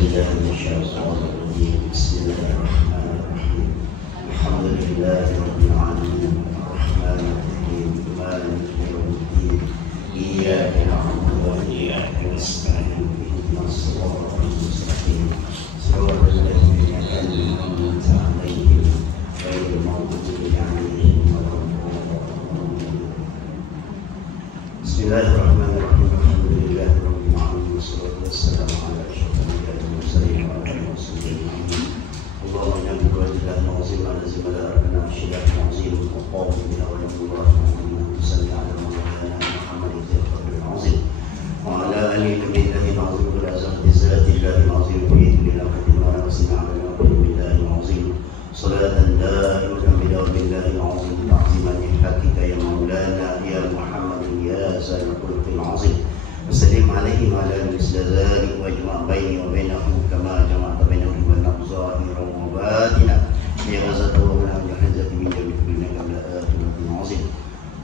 بالله من الشيطان الرجيم. بسم الله الرحمن الرحيم. الحمد لله رب العالمين الرحمن الرحيم مالك يوم الدين إياك نعبد وإياك نستعين اهدنا الصراط المستقيم صراط الذين أنعمت عليهم غير المغضوب عليهم ولا الضالين. بسم الله الرحمن الرحيم. الحمد لله رب العالمين والصلاة والسلام على أشرف الأنبياء والمرسلين وعلى آله وصحبه أجمعين. اللهم إنا بك الله العظيم الذي بلغ ربنا الشدة العظيم وقام بها ولم الله محمد صلى على مولانا محمد القدر العظيم وعلى آله بالله العظيم والعزم بذات الله العظيم وبيد بلاقة الله وسمع على بالله العظيم صلاة دائمة بدوام الله العظيم تعظيما لحقك يا مولانا يا محمد يا ذا الخلق العظيم وسلم عليه وعلى مثل ذلك واجمع بيني وبينهم كما جمعت بينهم ظاهرا وباطنا في غزة ومن الحزة من جميع كلنا قبل آخرة عظيم.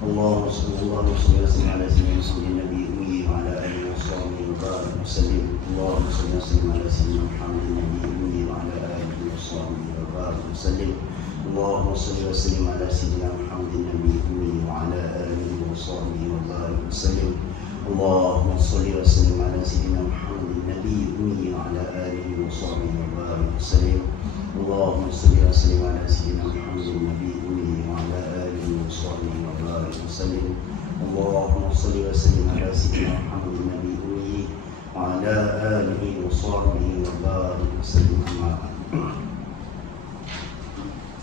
اللهم صل وسلم على سيدنا النبي وعلى آله وصحبه وبارك وسلم. اللهم صل وسلم على سيدنا محمد النبي وعلى آله وصحبه وبارك وسلم. اللهم صل وسلم على سيدنا محمد النبي وعلى آله وصحبه وبارك وسلم. اللهم صل وسلم على سيدنا محمد النبي وعلى آله وصحبه وبارك وسلم. اللهم صل وسلم على سيدنا محمد النبي وعلى آله وصحبه وبارك وسلم. اللهم صل وسلم على سيدنا محمد النبي وعلى آله وصحبه وبارك وسلم.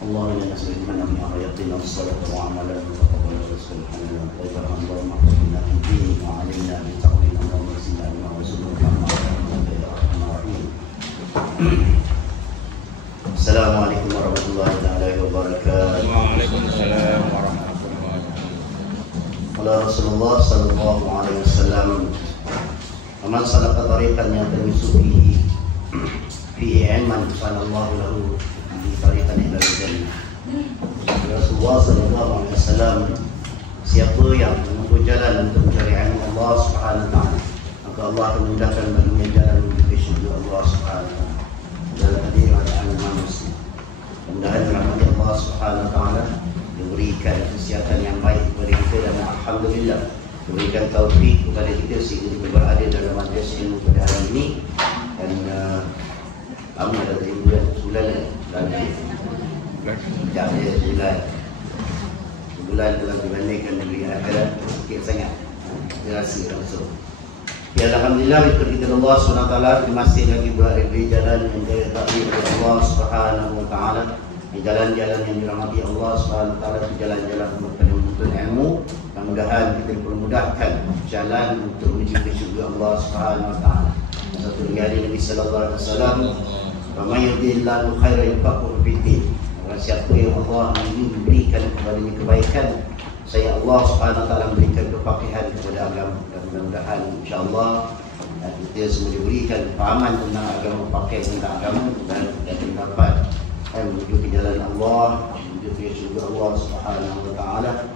اللهم إنا نسألك من يقينا الصلاة وعملا وتقبل سبحانه وتعالى. اللهم اغفرنا في الدين وعلمنا بتأويل اللهم زدنا علما وارزقنا رحمة يا أرحم الراحمين. السلام عليكم ورحمة الله تعالى وبركاته. وعليكم السلام ورحمة الله وبركاته. قال رسول الله صلى الله عليه وسلم ومن سلك طريقا يلتمس فيه علما سهل الله له tariqan ila al-jannah. Rasulullah sallallahu alaihi wasallam, siapa yang menempuh jalan untuk mencari ilmu Allah Subhanahu wa taala, maka Allah akan memudahkan baginya jalan menuju ke syurga Allah Subhanahu wa taala. Dalam hadis riwayat Muslim. Mudah-mudahan rahmat Allah Subhanahu wa taala diberikan kesihatan yang baik kepada kita dan alhamdulillah diberikan taufik kepada kita sehingga kita berada dalam majlis ilmu pada hari ini. Dan kami ada 3 bulan sebulan dalam dibandingkan negeri akhirat sikit sangat dirasa langsung. Ya alhamdulillah kita Allah SWT masih lagi berada di jalan yang diridai oleh Allah Subhanahu wa taala, di jalan-jalan yang dirahmati Allah Subhanahu wa taala, di jalan-jalan untuk menuntut ilmu. Mudah-mudahan kita dipermudahkan jalan untuk menuju ke syurga Allah Subhanahu wa taala. Satu dari Nabi sallallahu alaihi wasallam, "Wa yudillahu khairan yafaquhu fid-din." Siapa yang Allah ingin berikan kepadanya kebaikan, saya Allah Subhanahu wa taala memberikan kefaqihan kepada agama. Dan mudah-mudahan insya-Allah kita semua diberikan kefahaman tentang agama, pakai tentang agama dan dapat menuju ke jalan Allah, menuju ke syurga Allah Subhanahu wa taala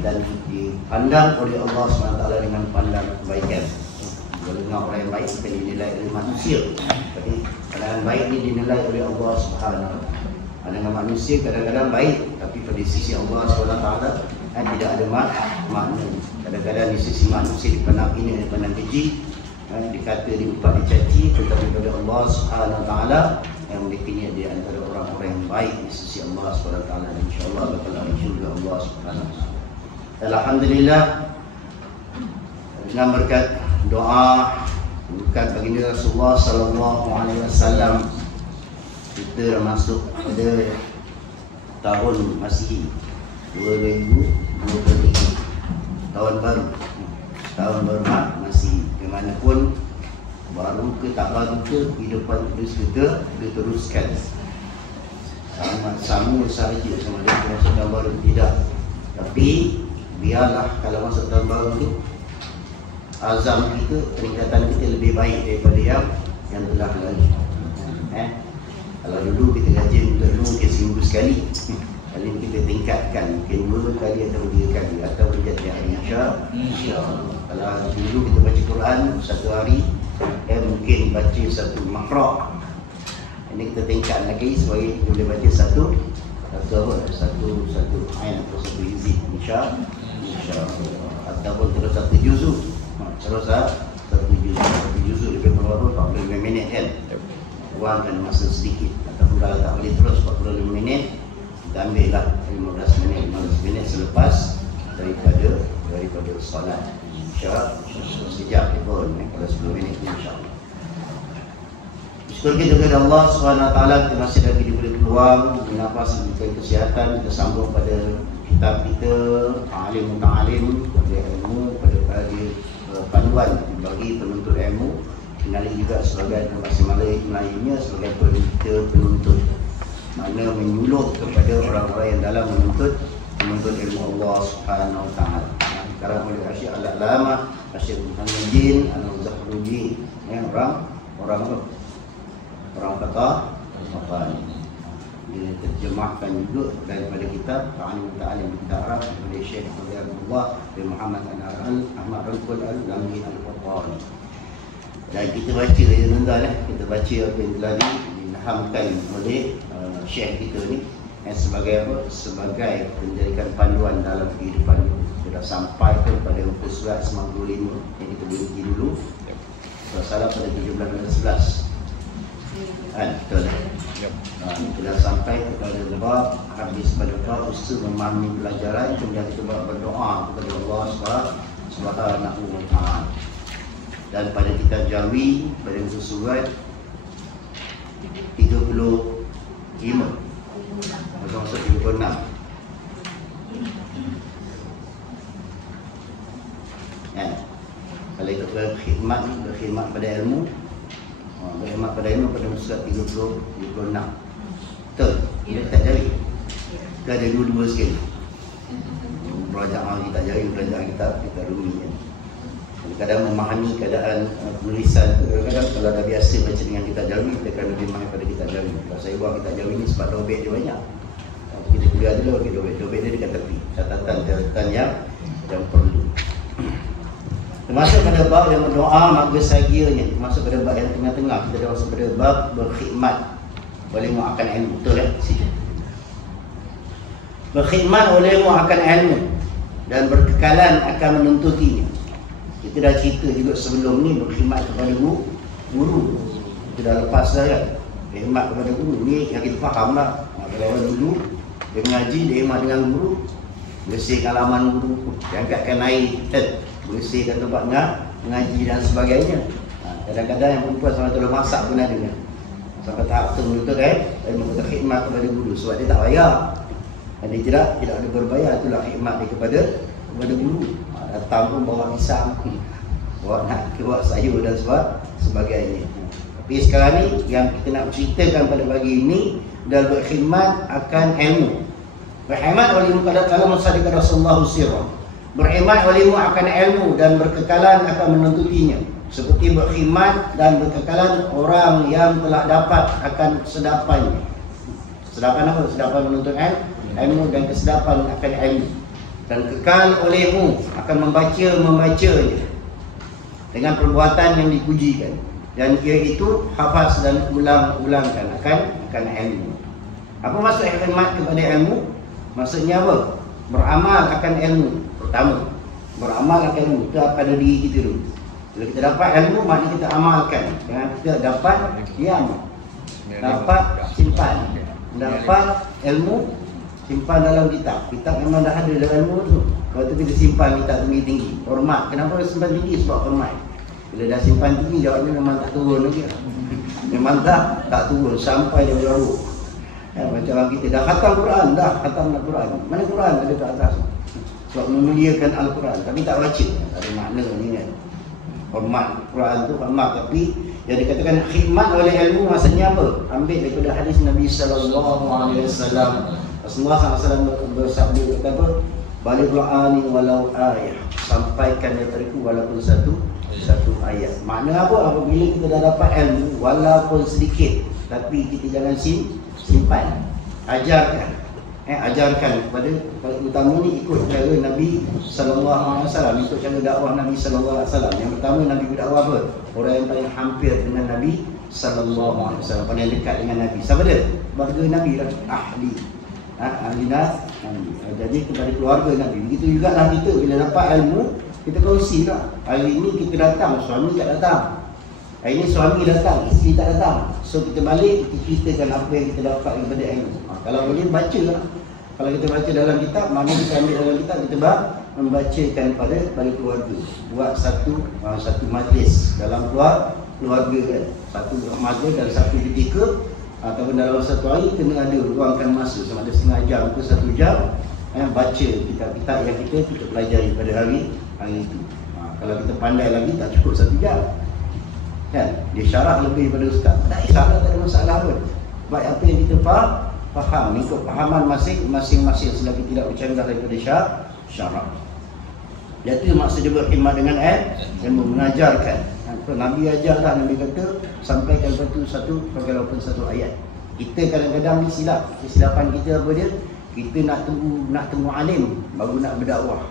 dan dipandang oleh Allah Subhanahu wa taala dengan pandang kebaikan. Kalau orang yang baik kita dinilai oleh manusia, tapi pandangan baik ini dinilai oleh Allah Subhanahu wa taala. Pandangan manusia kadang-kadang baik, tapi pada sisi Allah SWT tidak ada makna. Kadang-kadang di sisi manusia dipandang ini, dipandang keji, dikata diupat, dicaci, tetapi pada Allah SWT yang mereka di antara orang-orang yang baik di sisi Allah SWT. InsyaAllah bakal syurga Allah SWT. Alhamdulillah, dengan berkat doa, berkat baginda Rasulullah SAW, kita masuk pada tahun Masihi 2023, tahun baru Masihi. Bagaimanapun baru ke tak baru ke, kehidupan kita teruskan sama sahaja sama ada masuk tahun baru tidak. Tapi biarlah kalau masuk tahun baru tu azam kita, peningkatan kita lebih baik daripada yang telah lalu. Kalau dulu kita rajin mungkin seminggu sekali, kali ini kita tingkatkan mungkin 2 kali atau 3 kali atau menjadi hari insya-Allah. Kalau dulu kita baca Quran 1 hari, mungkin baca satu makra'. Ini kita tingkat lagi sebagai kita boleh baca satu ain atau satu hizib, insya-Allah, ataupun terus satu juzuk. Terus satu juzuk lebih kurang 45 minit kan. Luangkan masa sedikit, ataupun kalau tak boleh terus 45 minit, kita ambillah 15 minit selepas daripada solat. InsyaAllah sejak pun kalau 10 minit insyaAllah. Syukur kita kepada Allah SWT, kita masih lagi diberi peluang, bernafas, diberi kesihatan. Kita sambung pada kitab kita, alim-muta'alim, pada ilmu, pada panduan bagi penuntut ilmu. Kenali juga sebagai bahasa Melayunya sebagai penuntut, mana menyuluh kepada orang-orang yang dalam menuntut ilmu Allah Subhanahu Wa Taala. Sekarang oleh Asyik Al-Alama, Asyik Muhammadin, Al-Zahruji, orang kata apa ni? Dia terjemahkan juga daripada kitab Ta'alim kita Arab oleh Syekh Abdullah bin Muhammad Ahmad Al-Qul Al-Lami Al-Qur'ani. Dan kita baca yang rendah kita baca apa yang telah dilahamkan oleh Syekh kita ni sebagai apa? Sebagai menjadikan panduan dalam kehidupan. Sudah sampai pada muka surat 95 yang kita berhenti dulu. Salah pada 17 dan 11. Betul tak? Kita dah sampai kepada bab habis pada bab usaha memahami pelajaran, kemudian kita berdoa kepada Allah Subhanahu Wa Taala. Dan pada kitab Jawi pada muka surat 35 maksud 36. Kalau itu berkhidmat pada ilmu, berkhidmat pada ilmu pada surat 36. Betul? Kita tak jari. Kita ada dua sekali. Belajar kita jari, belajar kita rumi. Kadang-kadang memahami keadaan penulisan, kadang-kadang kalau dah biasa baca dengan kita jari, kita akan lebih mahir pada kita jari. Kalau saya buat kita jari ni sebab dobek dia banyak. Kita kuliah dulu bagi dobek dia dekat tepi. Catatan yang perlu. Termasuk pada bab yang berdoa maka sagianya, termasuk pada bab yang tengah-tengah, kita dah masuk pada bab berkhidmat oleh akan ilmu. Betul ya? Situ. Berkhidmat oleh akan ilmu dan berkekalan akan menuntutinya. Kita dah cerita juga sebelum ni berkhidmat kepada guru. Kita dah lepas dah kan. Khidmat kepada guru ni yang kita faham lah. Kalau orang dulu dia mengaji, dia khidmat dengan guru, bersihkan halaman guru, dia angkatkan air, bersihkan tempat mengaji dan sebagainya. Kadang-kadang yang perempuan sampai tolong masak pun ada kan. Sampai tahap tu betul kita khidmat kepada guru sebab dia tak bayar. Dan dia tidak ada berbayar, itulah khidmat dia kepada guru. Datang pun bawa pisang, bawa sayur dan sebagainya. Tapi sekarang ni yang kita nak ceritakan pada pagi ini adalah berkhidmat akan ilmu. Berkhidmat oleh kalau masyarakat Rasulullah sirrah. Berkhidmat olehmu akan ilmu dan berkekalan akan menuntutinya. Seperti berkhidmat dan berkekalan orang yang telah dapat akan kesedapannya. Kesedapan apa? Kesedapan menuntut ilmu dan kesedapan akan ilmu. Dan kekal olehmu akan membacanya dengan perbuatan yang dipujikan. Dan iaitu hafaz dan ulang-ulangkan akan ilmu. Apa maksud khidmat kepada ilmu? Maksudnya apa? Beramal akan ilmu. Pertama, beramal akan ilmu. Kita pada diri kita dulu. Kalau kita dapat ilmu, maknanya kita amalkan. Jangan kita dapat diam, dapat simpan. Dapat ilmu, simpan dalam kitab. Kitab memang dah ada dalam ilmu tu. Kalau tu kita simpan kitab tinggi-tinggi. Hormat. Kenapa simpan tinggi? Sebab hormat. Bila dah simpan tinggi, jawabnya memang tak turun lagi. Memang tak turun sampai dia berlalu. Macam orang kita dah khatam Quran, dah khatam Al-Quran. Mana Quran ada kat atas? Sebab memuliakan Al-Quran, tapi tak baca. Ada makna ni kan. Hormat Quran tu hormat, tapi yang dikatakan khidmat oleh ilmu maksudnya apa? Ambil daripada hadis Nabi SAW. Rasulullah SAW bersabda kata apa? Balighul ani walau ayah. Sampaikan dariku walaupun satu ayat. Makna apa? Apabila kita dah dapat ilmu walaupun sedikit, tapi kita jangan simpan. Ajarkan. ajarkan kepada utama ni ikut cara Nabi sallallahu alaihi wasallam, ikut cara dakwah Nabi sallallahu alaihi wasallam. Yang pertama Nabi berdakwah apa? Orang yang paling hampir dengan Nabi sallallahu alaihi wasallam, paling dekat dengan Nabi. Siapa dia? Keluarga Nabi lah, ahli. Ahlinya Nabi. Jadi kepada keluarga Nabi. Begitu juga lah kita bila dapat ilmu, kita kongsi lah. Hari ini kita datang, suami tak datang. Hari ini suami datang, isteri tak datang. So kita balik, kita ceritakan apa yang kita dapat daripada ilmu. Kalau boleh baca lah. Kalau kita baca dalam kitab, mana kita ambil dalam kitab, kita membacakan pada keluarga. Buat satu majlis dalam keluarga kan. Satu majlis dalam satu ketika ataupun dalam satu hari kena ada luangkan masa sama ada setengah jam ke 1 jam baca kitab-kitab yang kita pelajari pada hari itu. Kalau kita pandai lagi tak cukup 1 jam. Kan? Dia syarah lebih daripada ustaz. Tak syarah tak ada masalah pun. Baik apa yang kita faham, ikut fahaman masing-masing selagi tidak bercanggah daripada syarah. Itu maksud dia berkhidmat dengan ilmu, mengajarkan. Nabi ajarlah, Nabi kata sampaikan satu ayat. Kita kadang-kadang silap. Kesilapan kita apa dia? Kita nak tunggu alim baru nak berdakwah.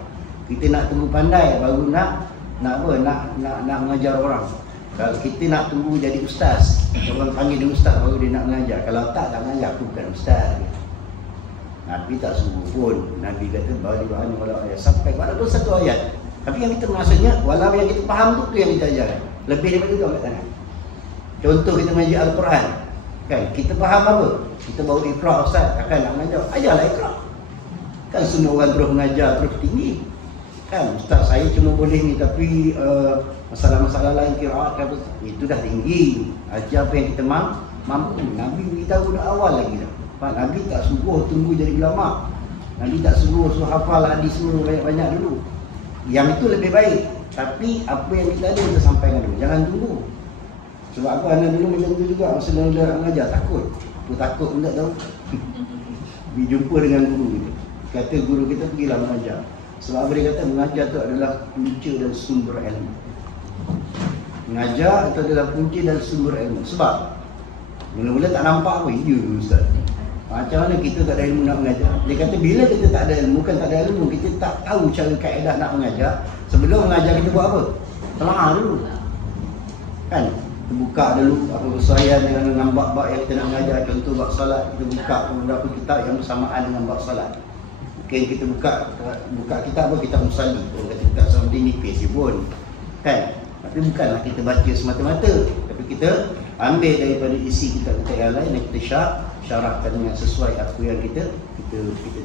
Kita nak tunggu pandai baru nak mengajar orang. Kalau kita nak tunggu jadi ustaz, orang panggil dia ustaz baru dia nak mengajar. Kalau tak mengajar, aku bukan ustaz. Nabi tak suruh pun. Nabi kata bari'an walau ayat, sampai walaupun 1 ayat. Tapi yang kita maksudnya, walau yang kita faham tu yang kita ajarkan. Lebih daripada itu kat tangan. Contoh kita mengajar Al-Quran. Kan, kita faham apa? Kita baru iqra ustaz, takkan nak mengajar. Ajarlah iqra. Kan semua orang terus mengajar terus tinggi. Kan, ustaz saya cuma boleh ni tapi masalah-masalah lain qiraat apa itu dah tinggi. Ajar apa yang kita mampu. Nabi beritahu dah awal lagi dah. Nabi tak suruh tunggu jadi ulama. Nabi tak suruh hafal hadis semua banyak-banyak dulu. Yang itu lebih baik. Tapi apa yang kita ada kita sampaikan dulu. Jangan tunggu. Sebab apa anak dulu macam tu juga masa dia mengajar takut. Aku takut pun tak tahu. Berjumpa dengan guru kita. Kata guru kita pergilah mengajar. Sebab dia kata mengajar tu adalah punca dan sumber ilmu. Mengajar itu adalah punca dan sumber ilmu. Sebab mula-mula tak nampak apa. Ya ustaz. Macam mana kita tak ada ilmu nak mengajar? Dia kata bila kita tak ada ilmu, bukan tak ada ilmu, kita tak tahu cara kaedah nak mengajar. Sebelum mengajar kita buat apa? Telaah dulu. Kan? Kita buka dulu apa persoalan dengan bab-bab yang kita nak mengajar. Contoh bab solat, kita buka beberapa kitab yang bersamaan dengan bab solat. Mungkin kita buka kitab apa? Kitab Musalli. Orang kata kitab sama dia nipis je pun. Kan? Tapi bukanlah kita baca semata-mata. Tapi kita ambil daripada isi kitab-kitab yang lain dan kita syarahkan dengan sesuai apa yang kita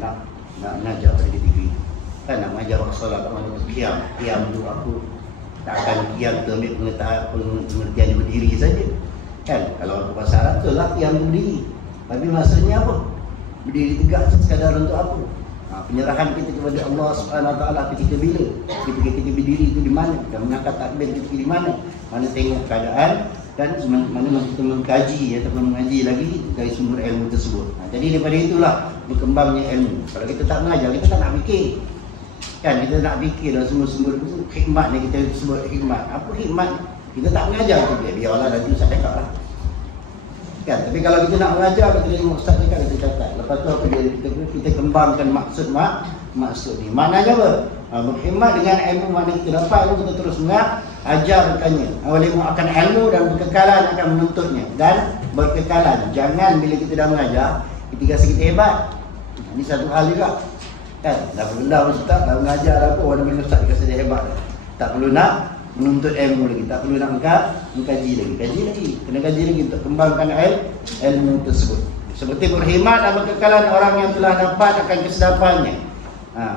nak mengajar pada ketika itu. Kan nak mengajar solat orang itu qiyam tu aku tak akan qiyam tu ambil pengertian berdiri saja. Kan kalau aku bahasa Arab tu lah qiyam berdiri. Tapi maksudnya apa? Berdiri tegak sekadar untuk apa? Penyerahan kita kepada Allah Subhanahu Wa Taala ketika bila? Ketika kita berdiri itu di mana? Kita mengangkat takbir ketika di mana? Mana tengok keadaan dan mana kita mengkaji ataupun mengaji lagi dari sumber ilmu tersebut. Jadi daripada itulah berkembangnya ilmu. Kalau kita tak mengajar, kita tak nak fikir. Kan kita nak fikir dalam sumber-sumber itu, hikmat ni kita sebut hikmat. Apa hikmat? Kita tak mengajar tu dia. Biarlah nanti ustaz cakap lah. Kan, tapi kalau kita nak mengajar, kita tengok ustaz cakap, kita catat. Lepas tu apa dia? Kita kembangkan maksud ni. Maknanya apa? Berkhidmat dengan ilmu mana kita dapat, kita terus mengajarkannya. Ilmu akan ilmu dan berkekalan akan menuntutnya. Dan berkekalan. Jangan bila kita dah mengajar, kita rasa kita hebat. Ini satu hal juga. Kan? Dah perlu ustaz, dah mengajar apa, orang bila ustaz rasa dia hebat. Tak perlu nak menuntut ilmu lagi, tak perlu nak mengkaji lagi. Kaji lagi, kena kaji lagi untuk kembangkan ilmu tersebut. Seperti berkhidmat dan berkekalan orang yang telah dapat akan kesedapannya.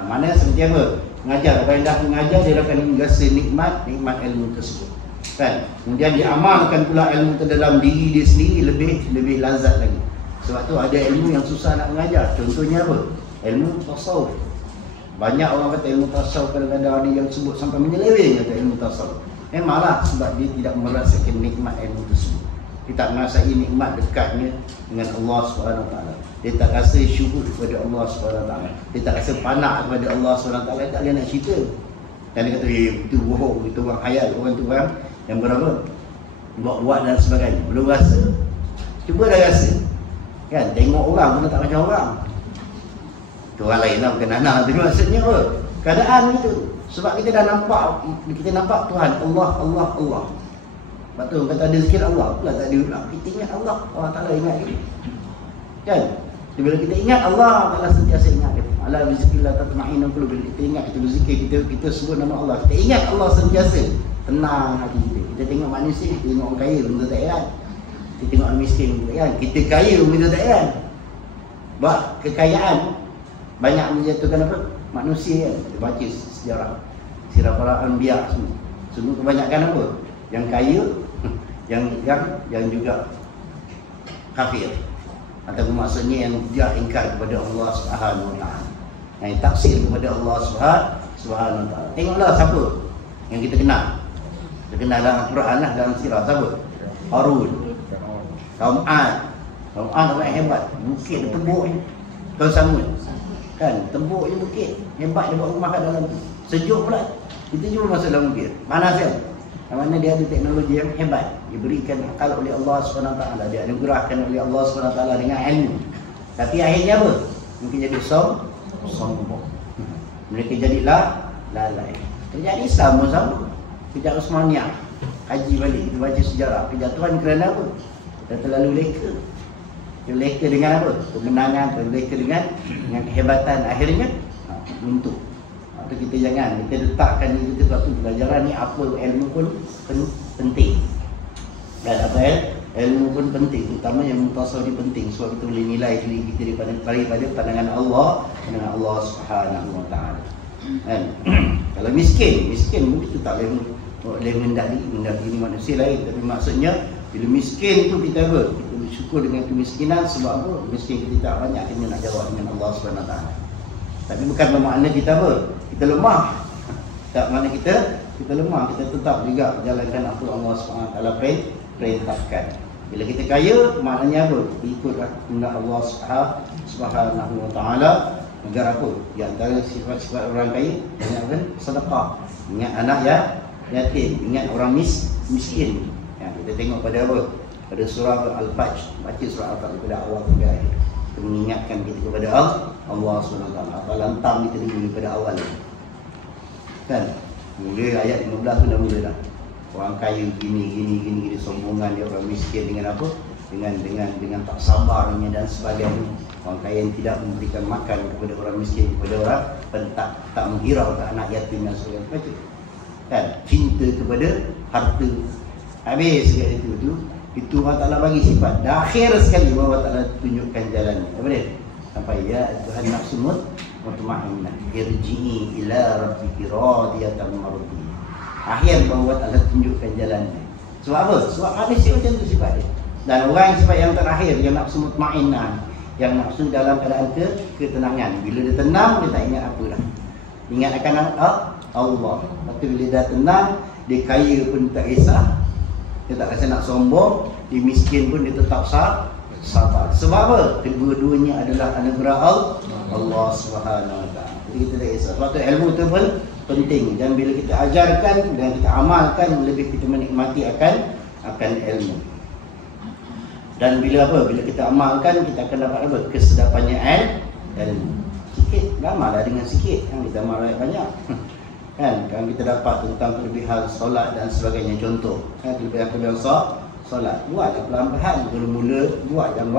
Mana seperti apa? Mengajar, kalau dah mengajar dia akan merasa nikmat ilmu tersebut. Kan? Kemudian diamalkan pula ilmu itu dalam diri dia sendiri lebih lazat lagi. Sebab tu ada ilmu yang susah nak mengajar. Contohnya apa? Ilmu tasawuf. Banyak orang kata ilmu tasawuf, kadang-kadang ada yang sebut sampai menyeleweng kata ilmu tasawuf. Memanglah sebab dia tidak merasakan nikmat ilmu tersebut. Dia tak merasai nikmat dekatnya dengan Allah SWT. Dia tak rasa syukur kepada Allah SWT. Dia tak rasa panak kepada Allah SWT. Dia tak boleh nak cerita. Dan dia kata, itu bohong, itu orang hayal, orang tu orang yang berapa? Buat-buat dan sebagainya. Belum rasa. Cuba dah rasa. Kan, tengok orang pun tak macam orang. Itu orang lain lah, bukan anak. Tapi maksudnya apa? Keadaan itu. Sebab kita dah nampak, Tuhan Allah, Allah, Allah. Sebab tu kata ada zikir Allah pula tak diulang. Kita ingat Allah, Allah Ta'ala ingat kita. Kan? Bila kita ingat Allah Ta'ala sentiasa ingat kita. Ala bizikrillah tatma'innul qulub. Bila kita ingat, kita berzikir, kita sebut nama Allah. Kita ingat Allah sentiasa. Tenang hati kita. Kita tengok manusia, kita tengok orang kaya, benda tak heran. Kita tengok orang miskin, benda tak heran. Kita kaya, benda tak heran. Sebab kekayaan banyak menjatuhkan apa? Manusia kan. Kita baca sejarah sirah para anbiya semua kebanyakan apa? Yang kaya, yang juga kafir. Ataupun maksudnya yang dia ingkar kepada Allah Subhanahu Wa Taala. Yang taksir kepada Allah Subhanahu Wa Taala. Tengoklah siapa yang kita kenal. Kita kenal dalam Al-Quran lah, dalam sirah siapa? Harun. Kaum Ad. Kaum Ad orang hebat. Bukit dia tembuk ni. Kaum Samud. Kan, tembuk je bukit. Hebat dia buat rumah kat dalam tu. Sejuk pula. Kita juga masuk dalam bukit. Panas kan? Yang mana dia ada teknologi yang hebat. Diberikan akal oleh Allah SWT. Dia anugerahkan oleh Allah SWT dengan ilmu. Tapi akhirnya apa? Mungkin jadi sombong. Mereka jadilah lalai. Terjadi Islam pun sama. Sejak Uthmaniyah. Haji balik. Kita baca sejarah. Kejatuhan kerana apa? Dia terlalu leka. Dia leka dengan apa? Kemenangan. Dia leka dengan kehebatan. Akhirnya untuk. Itu kita jangan, kita letakkan diri kita. Sebab tu pelajaran ni apa, ilmu pun penting. Dan apa ilmu pun penting, terutama yang mutasawwif penting. Sebab kita boleh nilai diri kita daripada pandangan Allah Subhanahu Wa Taala. Kan? Kalau miskin mungkin kita tak boleh mendaki manusia lain. Tapi maksudnya bila miskin tu kita apa? Kita bersyukur dengan kemiskinan. Sebab apa? Miskin kita tak banyak kena nak jawab dengan Allah Subhanahu Wa Taala. Tapi bukan bermakna kita apa? Kita lemah. Tak makna kita lemah. Kita tetap juga jalankan apa Allah SWT perintahkan. Bila kita kaya, maknanya apa? Ikutlah kehendak Allah Subhanahu Wa Taala. Agar apa? Di antara sifat-sifat orang kaya, ingatkan sedekah. Ingat anak yatim, ingat orang miskin. Ya, kita tengok pada apa? Pada surah Al-Fajr. Baca surah Al-Fajr pada awal hingga akhir. Mengingatkan kita kepada Allah SWT. Apa lantang kita daripada awal. Kan? Mula ayat 15 tu dah mula dah. Orang kaya gini sombongan dia, orang miskin dengan apa? Dengan tak sabarnya dan sebagainya. Orang kaya yang tidak memberikan makan kepada orang miskin, kepada orang tak menghirau ke anak yatim dan sebagainya. Baca. Kan? Cinta kepada harta. Habis kat itu. Itu Allah Ta'ala bagi sifat. Dah akhir sekali Allah Ta'ala tunjukkan jalan. Apa dia? Sampai ya Tuhan nafsu mutma'innah irji'i ila rabbiki radiyatan mardiyah. Akhir Allah Ta'ala tunjukkan jalan. Sebab apa? Sebab manusia macam tu sifat dia. Dan orang sifat yang terakhir, yang nafsu mutma'innah, yang nafsu dalam keadaan ketenangan. Bila dia tenang, dia tak ingat apa dah. Ingat akan Allah. Lepas tu bila dia tenang, dia kaya pun tak kisah. Dia tak rasa nak sombong. Dia miskin pun dia tetap sabar. Sebab apa? Kedua-duanya adalah anugerah Allah Subhanahu Wa Taala. Jadi kita tak kisah. Sebab tu ilmu tu pun penting. Dan bila kita ajarkan dan kita amalkan, lebih kita menikmati akan ilmu. Dan bila apa? Bila kita amalkan, kita akan dapat apa? Kesedapannya ilmu. Sikit, amallah dengan sikit. Kita amal banyak. Kan kita dapat tentang kelebihan solat dan sebagainya. Contoh kelebihan solat, buatlah perlahan-lahan. Mula-mula buat yang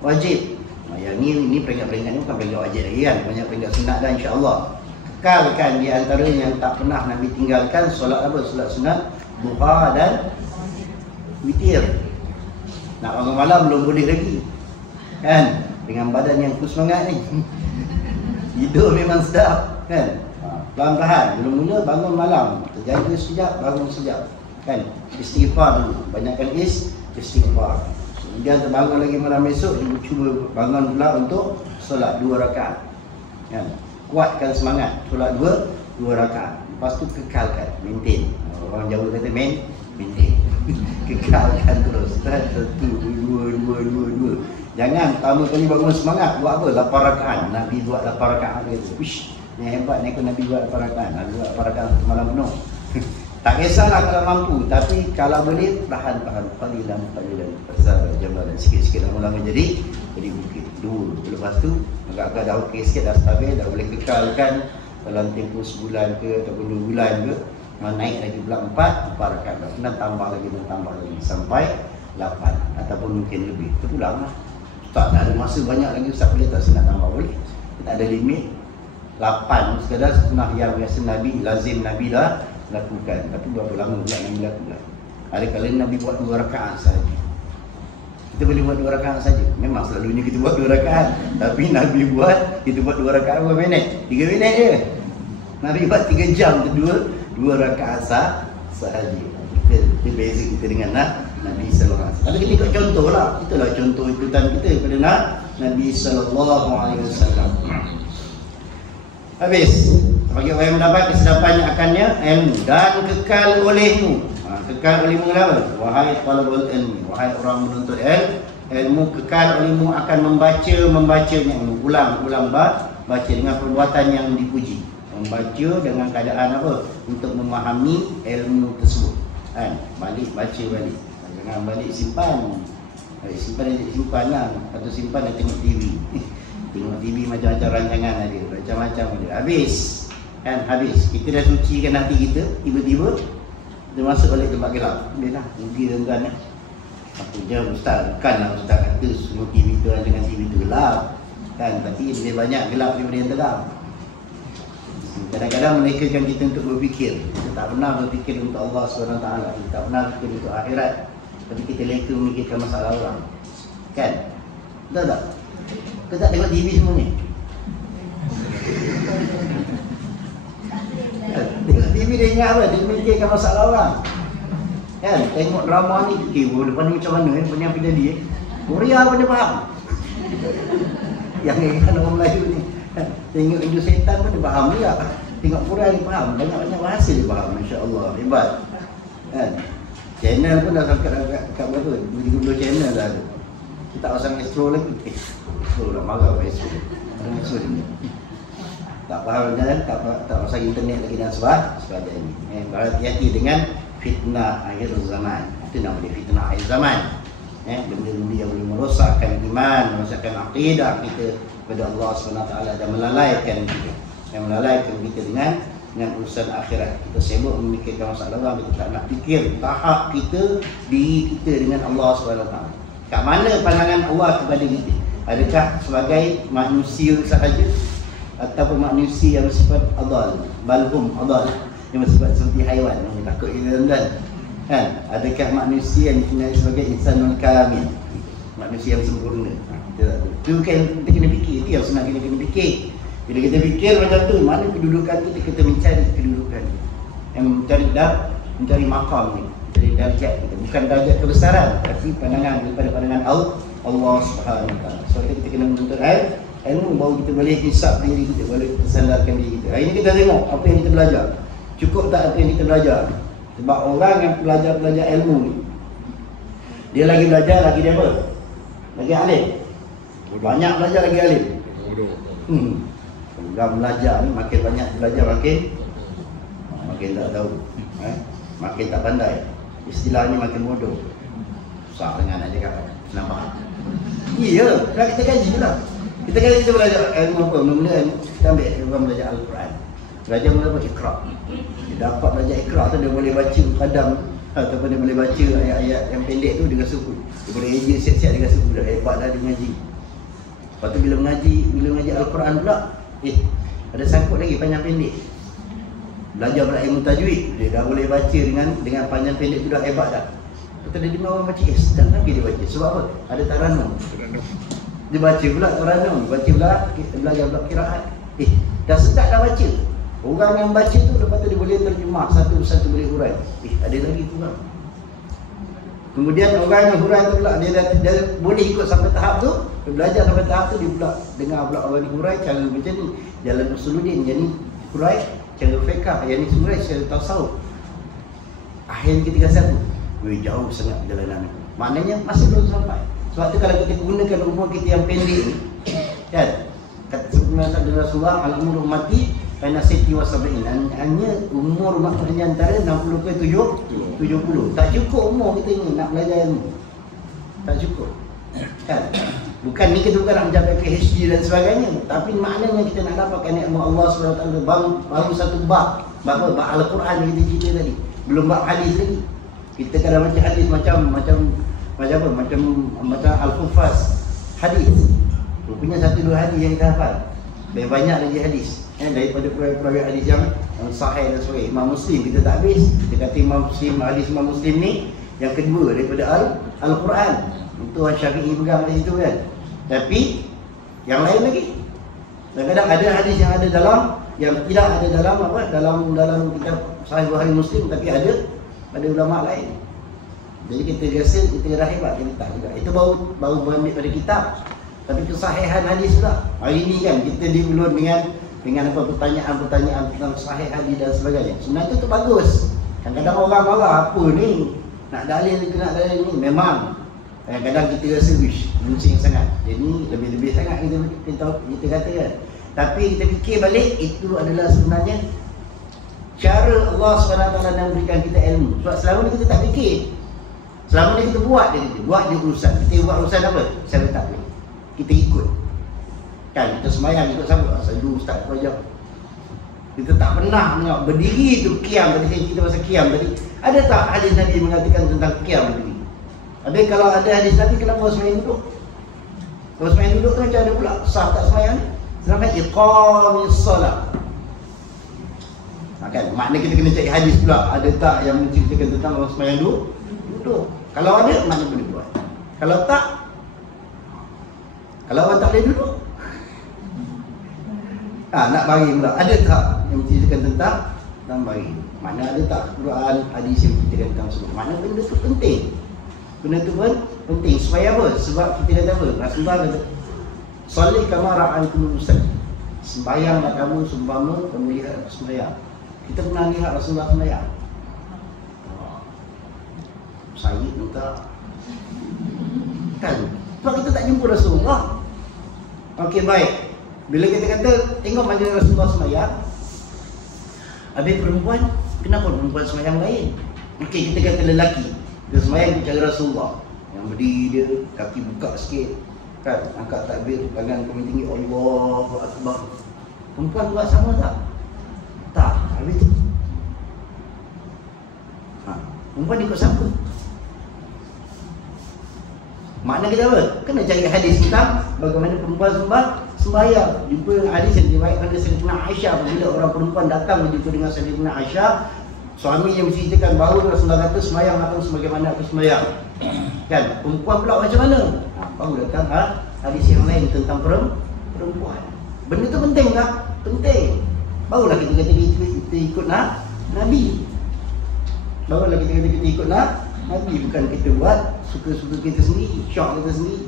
wajib. Yang ni peringkat-peringkat ni bukan peringkat wajib lagi kan. Banyak peringkat sunat dah insya-Allah. Kekalkan di antara yang tak pernah Nabi tinggalkan solat apa? Solat sunat duha dan witir. Nak bangun malam belum boleh lagi. Kan? Dengan badan yang semangat ni. Hidup memang sedap kan. Perlahan-lahan, mula-mula bangun malam, terjaga sekejap, bangun sekejap. Kan? Istighfar dulu, banyakkan istighfar. Kemudian terbangun lagi malam esok, cuba bangun pula untuk solat 2 rakaat. Kan? Kuatkan semangat, solat 2 rakaat. Lepas tu kekalkan, maintain. Orang Jawa kata maintain. Kekalkan terus. 1, 2. Jangan pertama kali bangun semangat, buat apa? 8 rakaat. Nabi buat 8 rakaat. Wish. Yang hebat ni aku Nabi buat 8 rakaat. Nabi buat 8 rakaat malam penuh. Tak kisahlah kalau mampu, tapi kalau boleh perlahan-lahan, qalilan bersabar, jabaran sikit-sikit, lama-lama jadi bukit dulu. Lepas tu agak-agak dah okey sikit, dah stabil, dah boleh kekalkan dalam tempoh sebulan ke ataupun 2 bulan ke, naik lagi pula 4 rakaat, dan tambah lagi sampai 8 ataupun mungkin lebih. Terpulanglah. Tak ada masa banyak lagi, Ustaz boleh tak saya nak tambah? Boleh. Tak ada limit. 8 sekadar sunnah yang biasa Nabi, lazim Nabi dah lakukan. Tapi berapa lama pula Nabi lakukan? Ada kali Nabi buat 2 rakaat saja. Kita boleh buat 2 rakaat saja. Memang selalunya kita buat 2 rakaat, tapi Nabi buat, kita buat 2 rakaat berapa minit? 3 minit je. Nabi buat 3 jam tu 2 rakaat sahaja. Kita beza kita dengan Nabi sallallahu alaihi wasallam. Tapi kita ikut contoh lah. Itulah contoh ikutan kita kepada Nabi sallallahu alaihi wasallam. Habis. Bagi orang yang mendapat kesedapan yang akannya ilmu dan kekal olehmu. Kekal olehmu apa? Wahai talabul ilmi, wahai orang menuntut ilmu, kekal olehmu akan membacanya, ulang baca dengan perbuatan yang dipuji. Membaca dengan keadaan apa? Untuk memahami ilmu tersebut. Kan? Balik baca balik. Jangan balik simpan. Simpan lah. Atau simpan dan tengok TV. Tengok TV macam-macam rancangan ada, macam-macam ada. Habis. Kan habis. Kita dah sucikan hati kita, tiba-tiba kita masuk balik tempat gelap. Boleh lah, rugi tuan-tuan. Apa je Ustaz? Bukanlah Ustaz kata semua TV tu dengan TV tu gelap. Kan? Tapi lebih banyak gelap daripada yang terang. Kadang-kadang menekankan kita untuk berfikir. Kita tak pernah berfikir untuk Allah SWT. Kita tak pernah berfikir untuk akhirat. Tapi kita leka memikirkan masalah orang. Kan? Betul tak? Kita tak tengok TV semuanya. Tengok TV dia ingat apa? Dia memikirkan masalah orang. Kan? Tengok drama ni, depan ni macam mana? Banyak pilih dia. Korea pun dia faham. Yang kan orang Melayu ni. Tengok Indo Setan pun dia faham juga. Tengok Quran dia faham. Banyak-banyak bahasa dia faham. Masya Allah. Hebat. Kan? Channel pun dah sampai kat berapa? 20 channel dah ada. Kita tak pasang Astro lagi. Astro dah marah kat Astro. Ada musuh dia. Tak faham jalan, tak pasang internet lagi dan sebagainya. Berhati-hati dengan fitnah akhir zaman. Itu nama dia fitnah akhir zaman. Benda-benda yang boleh merosakkan iman, merosakkan akidah kita kepada Allah SWT dan melalaikan kita. Yang melalaikan kita dengan urusan akhirat. Kita sibuk memikirkan masalah orang, kita tak nak fikir tahap kita, diri kita dengan Allah SWT. Kat mana pandangan Allah kepada kita? Adakah sebagai manusia sahaja ataupun manusia yang bersifat adal, balhum adal, yang bersifat seperti haiwan, yang takut kita dan kan? Adakah manusia yang dikenali sebagai insanul kamil, manusia yang sempurna? Itu kan kita kena fikir. Itu yang senang kita kena fikir. Bila kita fikir macam tu, mana kedudukan kita mencari kedudukan, yang mencari makam ni, mencari darjat kita. Bukan darjat kebesaran, tapi pandangan daripada pandangan Allah Subhanahu Wa Taala. So kita kena menuntut ilmu, baru kita boleh hisap diri kita, boleh kita sandarkan diri kita. Hari ini kita tengok apa yang kita belajar. Cukup tak apa yang kita belajar? Sebab orang yang belajar ilmu ni, dia lagi belajar, lagi dia apa? Lagi alim. Banyak belajar lagi alim. Orang belajar ni makin banyak belajar makin tak tahu. Makin tak pandai. Istilahnya makin bodoh. Susah dengan nak cakap. Nampak? Iya, dah kita kaji lah. Kita belajar ilmu apa? Mula-mula kita ambil orang belajar Al-Quran. Belajar mula apa? Iqra. Dia dapat belajar Iqra tu, dia boleh baca kadang ataupun dia boleh baca ayat-ayat yang pendek tu dengan suku. Dia boleh eja siap-siap dengan suku. Dah hebat dah dia mengaji. Lepas tu bila mengaji Al-Quran pula, ada sangkut lagi panjang pendek. Belajar pula ilmu tajwid, dia dah boleh baca dengan panjang pendek tu, dah hebat dah. Lepas tu dia orang baca, sedap lagi dia baca. Sebab apa? Ada taranum. Dia baca pula taranum, baca pula, belajar pula qiraat. Dah sedap dah baca. Orang yang baca tu, lepas tu dia boleh terjemah satu-satu, boleh hurai. Ada lagi tu bang. Kemudian orang yang hurai tu pula, dia boleh ikut sampai tahap tu. Dia belajar sampai tahap tu, dia pula dengar pula orang ni hurai cara macam ni. Jalan Usuluddin, yang ni hurai cara fiqh, yang ni hurai cara tasawuf. Akhir kita kasi satu. Jauh sangat perjalanan ni. Maknanya masih belum sampai. Sebab tu kalau kita gunakan umur kita yang pendek ni, kan? Kata sebenarnya Rasulullah, al-umur ummati Baina siti wa sab'in. Hanya umur maknanya antara 60 ke 70. Tak cukup umur kita ni nak belajar ilmu. Tak cukup. Kan? Bukan ni kita bukan nak mencapai PhD dan sebagainya, tapi maknanya kita nak dapatkan nikmat Allah SWT baru satu bab. Bab Al-Quran yang kita cerita tadi. Belum bab hadis lagi. Kita kadang baca hadis macam Al-Hufaz hadis. Rupanya 1-2 hadis yang kita hafal. Lebih banyak lagi hadis. Daripada perawi hadis yang sahih dan sebagainya. Imam Muslim kita tak habis. Kita kata hadis Imam Muslim ni yang kedua daripada Al-Quran. Itu Syafi'i pegang di situ kan. Tapi yang lain lagi. Kadang-kadang ada hadis yang ada dalam, yang tidak ada dalam kitab Sahih Bukhari Muslim, tapi ada ulama lain. Jadi kita rasa kita dah hebat, kita tak juga. Itu baru berambil pada kitab. Tapi kesahihan hadis pula. Hari ni kan kita diulur dengan apa pertanyaan tentang sahih hadis dan sebagainya. Sebenarnya itu bagus. Kadang-kadang orang marah, apa ni? Nak dalil ni memang. Kadang-kadang kita rasa mencing sangat. Jadi lebih-lebih sangat kita katakan. Tapi kita fikir balik, itu adalah sebenarnya cara Allah SWT nak berikan kita ilmu. Sebab selama ni kita tak fikir. Selama ni kita buat je urusan. Kita buat urusan apa? Saya tak boleh. Kita ikut. Kan kita sembahyang ikut siapa? Saya ustaz pelajar. Kita tak pernah berdiri tu qiyam. Tadi saya cerita pasal qiyam tadi. Ada tak hadis Nabi mengatakan tentang qiyam berdiri? Habis kalau ada hadis Nabi, kenapa sembahyang duduk? Kalau sembahyang duduk tu macam ada pula sah tak sembahyang ni? Sedangkan iqamis solat. Kan makna kita kena cari hadis pula. Ada tak yang menceritakan tentang orang sembahyang duduk? Kalau ada, makna boleh buat. Kalau tak, kalau orang tak boleh duduk, nak bagi pula. Ada tak yang menceritakan tentang bagi? Mana ada tak Quran, hadis yang menceritakan tentang semua? Mana benda tu penting. Benda tu pun penting. Supaya apa? Sebab kita kata apa? Rasulullah kata, "Sholli kama ra'aytumuni usalli." Sembahyanglah kamu seumpama kamu lihat aku sembahyang. Kita pernah lihat Rasulullah sembahyang. Saya minta. Kan? Sebab kita tak jumpa Rasulullah. Okey, baik. Bila kita kata tengok macam Rasulullah sembahyang, habis perempuan, kenapa perempuan sembahyang lain? Okey, kita kata lelaki, dia sembahyang cara Rasulullah. Yang berdiri dia, kaki buka sikit, kan, angkat takbir, tangan tinggi, Allahu Akbar. Perempuan buat sama tak? Tak. Habis tu perempuan ikut siapa? Makna kita apa? Kena cari hadis tentang bagaimana perempuan sembahyang. Jumpa hadis yang diriwayatkan oleh Sayyidatina Aisyah. Bila orang perempuan datang berjumpa dengan Sayyidatina Aisyah, suami yang menceritakan bahawa Rasulullah kata sembahyang akan sebagaimana aku sembahyang. Kan? Perempuan pula macam mana? Baru datang hadis yang lain tentang perempuan. Benda tu penting tak? Penting. Barulah kita kata kita ikut Nabi. Barulah kita kata kita ikut Nabi. Bukan kita buat suka-suka kita sendiri, syok kita sendiri.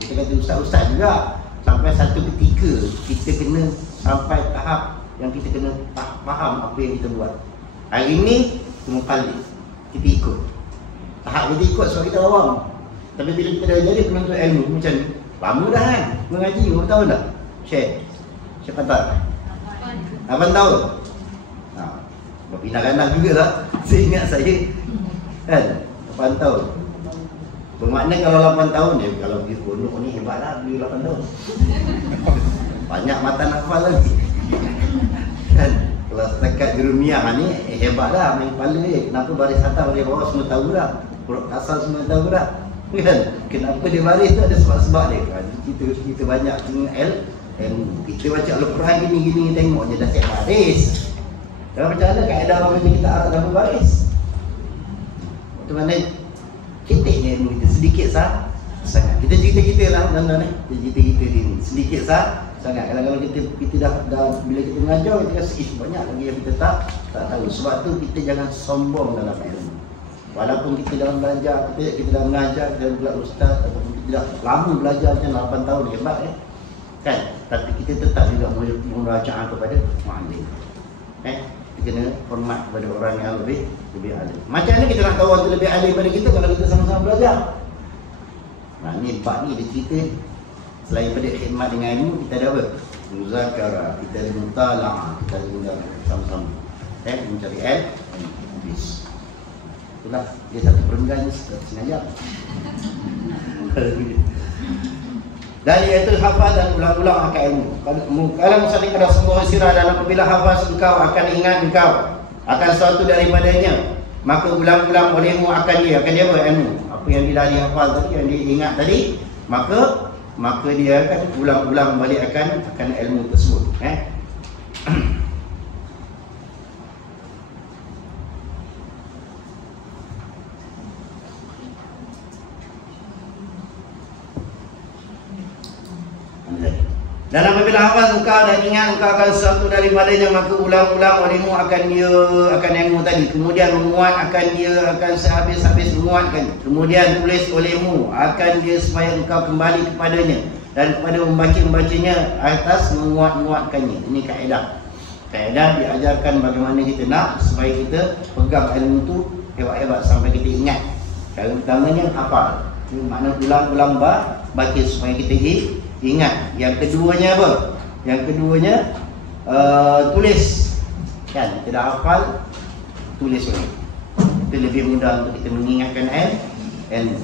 Kita kata ustaz-ustaz juga. Sampai satu ketika kita kena sampai tahap yang kita kena faham apa yang kita buat. Hari ni semua kali kita ikut. Tahap kita ikut sebab kita awam. Tapi bila kita dah jadi penuntut ilmu macam ni, lama dah kan mengaji, berapa tahun dah? Share. Siapa tahu? 8 tahun. Berpindah kanan juga lah. Saya ingat saya kan 8 tahun. Bermakna kalau 8 tahun dia, kalau pergi pondok ni hebatlah beli 8 tahun. Banyak matan hafal lagi. Kan? Kalau setakat Jurumiyah ni hebatlah main kepala dia. Kenapa baris atas baris bawah semua tahu dah. Huruf asal semua tahu dah. Kan? Kenapa dia baris tu ada sebab-sebab dia. Kita banyak tengok kita baca Al-Quran gini-gini tengok je dah siap baris. Kalau macam mana kaedah orang macam kita arah dalam baris. Macam mana keteknya ilmu kita sedikit sangat. Kita cerita-cerita lah tuan-tuan ni. Kita cerita-cerita ni sedikit sangat. Kalau kita dah bila kita mengajar kita rasa banyak lagi yang kita tak tahu. Sebab tu kita jangan sombong dalam ilmu. Walaupun kita dalam belajar, kita dah mengajar, kita dah pula ustaz ataupun kita dah lama belajar macam 8 tahun hebat kan? Tapi kita tetap juga merajaah kepada mu'allim. Kita kena hormat kepada orang yang lebih alim. Macam mana kita nak tahu orang tu lebih alim daripada kita kalau kita sama-sama belajar? Ni bab ni dia cerita selain pada khidmat dengan ilmu, kita ada apa? muzakara, kita ada mutala'a, kita ada mudara sama-sama. Mencari habis. Itulah dia satu perenggan sengaja. Dan iaitu hafal dan ulang-ulang akan ilmu. Kalau misalnya kada semua sirah dan apabila hafaz engkau akan ingat engkau akan suatu daripadanya, maka ulang-ulang olehmu akan dia apa? Ilmu. Apa yang dia dihafal tadi, yang dia ingat tadi, maka dia akan ulang-ulang balik akan ilmu tersebut. Dan apabila hafaz engkau dan ingat engkau akan sesuatu daripadanya, maka ulang-ulang olehmu akan ilmu tadi. Kemudian menguat akan dia, akan sehabis-habis menguatkan. Kemudian tulis olehmu akan dia supaya engkau kembali kepadanya dan kepada membacanya atas menguatkannya. Ini kaedah. Kaedah diajarkan bagaimana kita nak supaya kita pegang ilmu tu hebat-hebat sampai kita ingat. Cara utamanya hafal. Ini makna ulang-ulang baca supaya kita ingat. Yang keduanya apa? Yang keduanya tulis. Kan? Kita dah hafal, tulis lagi. Itu lebih mudah untuk kita mengingatkan ilmu.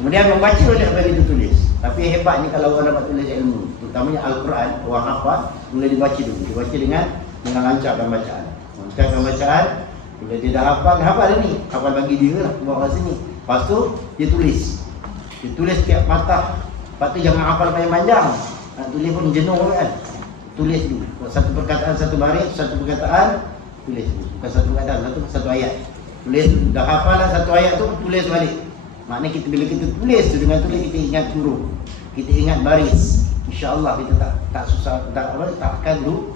Kemudian membaca oleh apa yang kita tulis. Tapi hebatnya kalau orang dapat tulis ilmu, terutamanya Al-Quran, orang hafal, mula dibaca dulu. Dibaca dengan lancarkan bacaan. Lancarkan bacaan, bila dia dah hafal ni. Hafal bagi dia lah, bawa kat sini. Lepas tu, dia tulis. Dia tulis tiap patah. Lepas tu jangan hafal panjang-panjang. Nak tulis pun jenuh kan. Tulis dulu. Satu perkataan, satu baris, satu perkataan, tulis dulu. Bukan satu perkataan, satu ayat. Tulis dulu. Dah hafal lah satu ayat tu, tulis balik. Maknanya kita bila kita tulis tu, dengan tulis kita ingat huruf. Kita ingat baris. InsyaAllah kita tak susah, takkan lupa.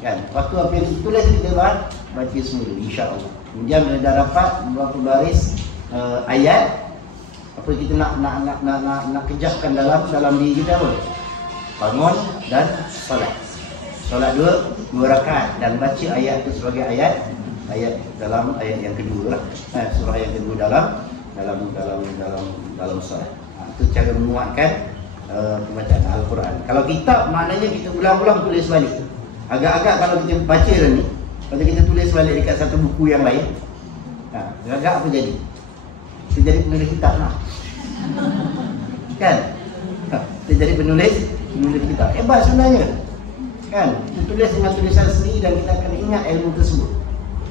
Kan? Lepas tu apa yang kita tulis kita baca semula. InsyaAllah. Kemudian bila dah dapat beberapa baris ayat, apa kita nak kejapkan dalam diri kita apa? Bangun dan solat. Solat dua rakaat dan baca ayat itu sebagai ayat dalam ayat yang kedua lah. Surah yang kedua dalam solat. Itu cara menguatkan pembacaan Al-Quran. Kalau kitab maknanya kita ulang-ulang tulis balik. Agak-agak kalau kita baca ni, kalau kita tulis balik dekat satu buku yang lain, agak-agak apa jadi? Kita jadi penulis kitab lah. Kan? Kita jadi penulis kitab. Hebat sebenarnya. Kan? Kita tulis dengan tulisan sendiri dan kita akan ingat ilmu tersebut.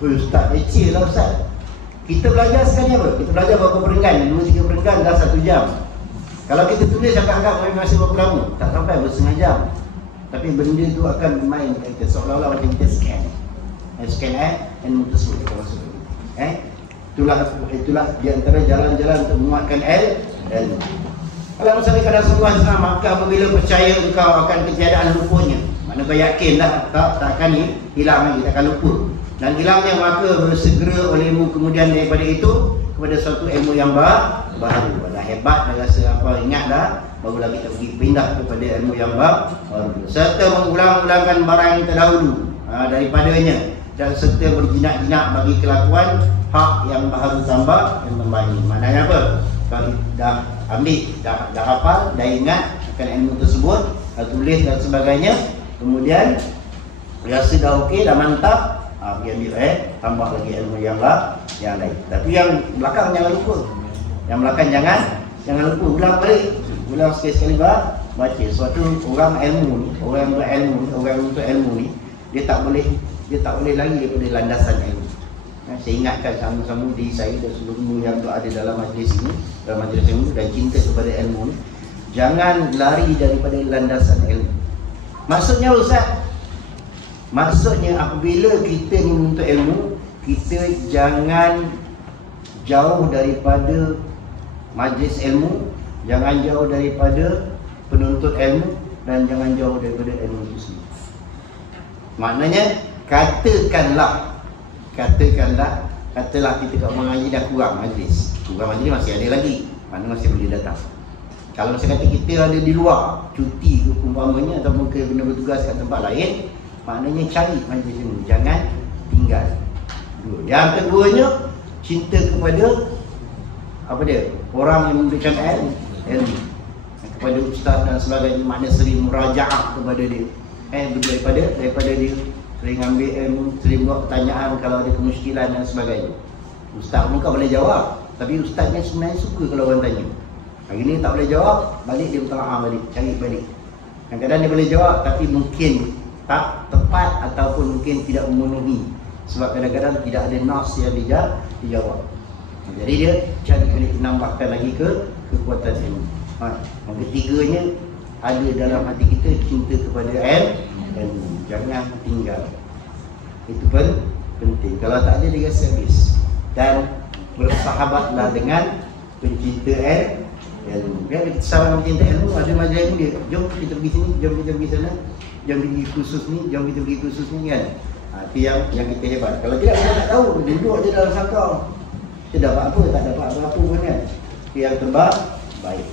Ustaz, leceh lah Ustaz. Kita belajar sekali apa? Kita belajar berapa perenggan? 2-3 perenggan dah 1 jam. Kalau kita tulis agak-agak masih berapa lama? Tak sampai bersetengah jam. Tapi benda tu akan main kita seolah-olah macam kita scan ilmu tersebut kita masuk. Itulah di antara jalan-jalan untuk menguatkan ilmu. Kalau misalnya kadang semua senang, maka apabila percaya engkau akan ketiadaan lupanya, maknanya kau yakin tak akan hilang lagi, tak akan lupa. Dan hilangnya maka bersegera olehmu kemudian daripada itu kepada suatu ilmu yang baru. Dah hebat, dah rasa apa, ingat dah, barulah kita pergi pindah kepada ilmu yang baru. Serta mengulang-ulangkan barang yang terdahulu daripadanya, dan serta berjinak-jinak bagi kelakuan hak yang baru tambah yang membangi. Maknanya apa? Kalau dah ambil, dah hafal, dah ingat akan ilmu tersebut, dah tulis dan sebagainya, kemudian rasa dah okey, dah mantap, ambil tambah lagi ilmu yang lain. Tapi yang belakang jangan lupa. Yang belakang jangan lupa, ulang balik. Ulang sekali-sekali baca. Suatu orang ilmu ni, orang berilmu ni, orang untuk ilmu ni, dia tak boleh lari daripada landasan ilmu. Saya ingatkan sama-sama diri saya dan seluruh yang ada dalam majlis ini, dalam majlis ilmu dan cinta kepada ilmu ni, jangan lari daripada landasan ilmu. Maksudnya Ustaz, maksudnya apabila kita menuntut ilmu, kita jangan jauh daripada majlis ilmu, jangan jauh daripada penuntut ilmu, dan jangan jauh daripada ilmu itu sendiri. Maknanya katalah kita kat rumah ngaji dah kurang majlis masih ada lagi, mana masih boleh datang. Kalau misalnya kata kita ada di luar, cuti ke umpamanya ataupun kena bertugas kat tempat lain, maknanya cari majlis ilmu, jangan tinggal. Yang keduanya, cinta kepada apa dia? Orang yang memberikan ilmu. kepada ustaz dan sebagainya, makna sering murajaah kepada dia. Daripada dia sering ambil ilmu, sering buat pertanyaan kalau ada kemusykilan dan sebagainya. Ustaz pun boleh jawab, tapi ustaz ni sebenarnya suka kalau orang tanya. Hari ni tak boleh jawab, balik dia bertelaah balik, cari balik. Kadang-kadang dia boleh jawab tapi mungkin tak tepat ataupun mungkin tidak memenuhi, sebab kadang-kadang tidak ada nas yang dijawab. Jadi dia cari balik, menambahkan lagi kekuatan ilmu. Yang ketiganya, ada dalam hati kita cinta kepada ilmu, jangan tinggal. Itu pun penting. Kalau tak ada, dia rasa habis. Dan bersahabatlah dengan pencinta ilmu. Kan kita sama pencinta ilmu, ada majlis ilmu dia, jom kita pergi sini, jom kita pergi sana, jom pergi kursus ni, jom kita pergi kursus ni, kan. Itu yang kita hebat. Kalau tidak, kita tak tahu, dia duduk je dalam sangkau, kita dapat apa, tak dapat apa-apa pun, kan. Itu yang terbaik, baik.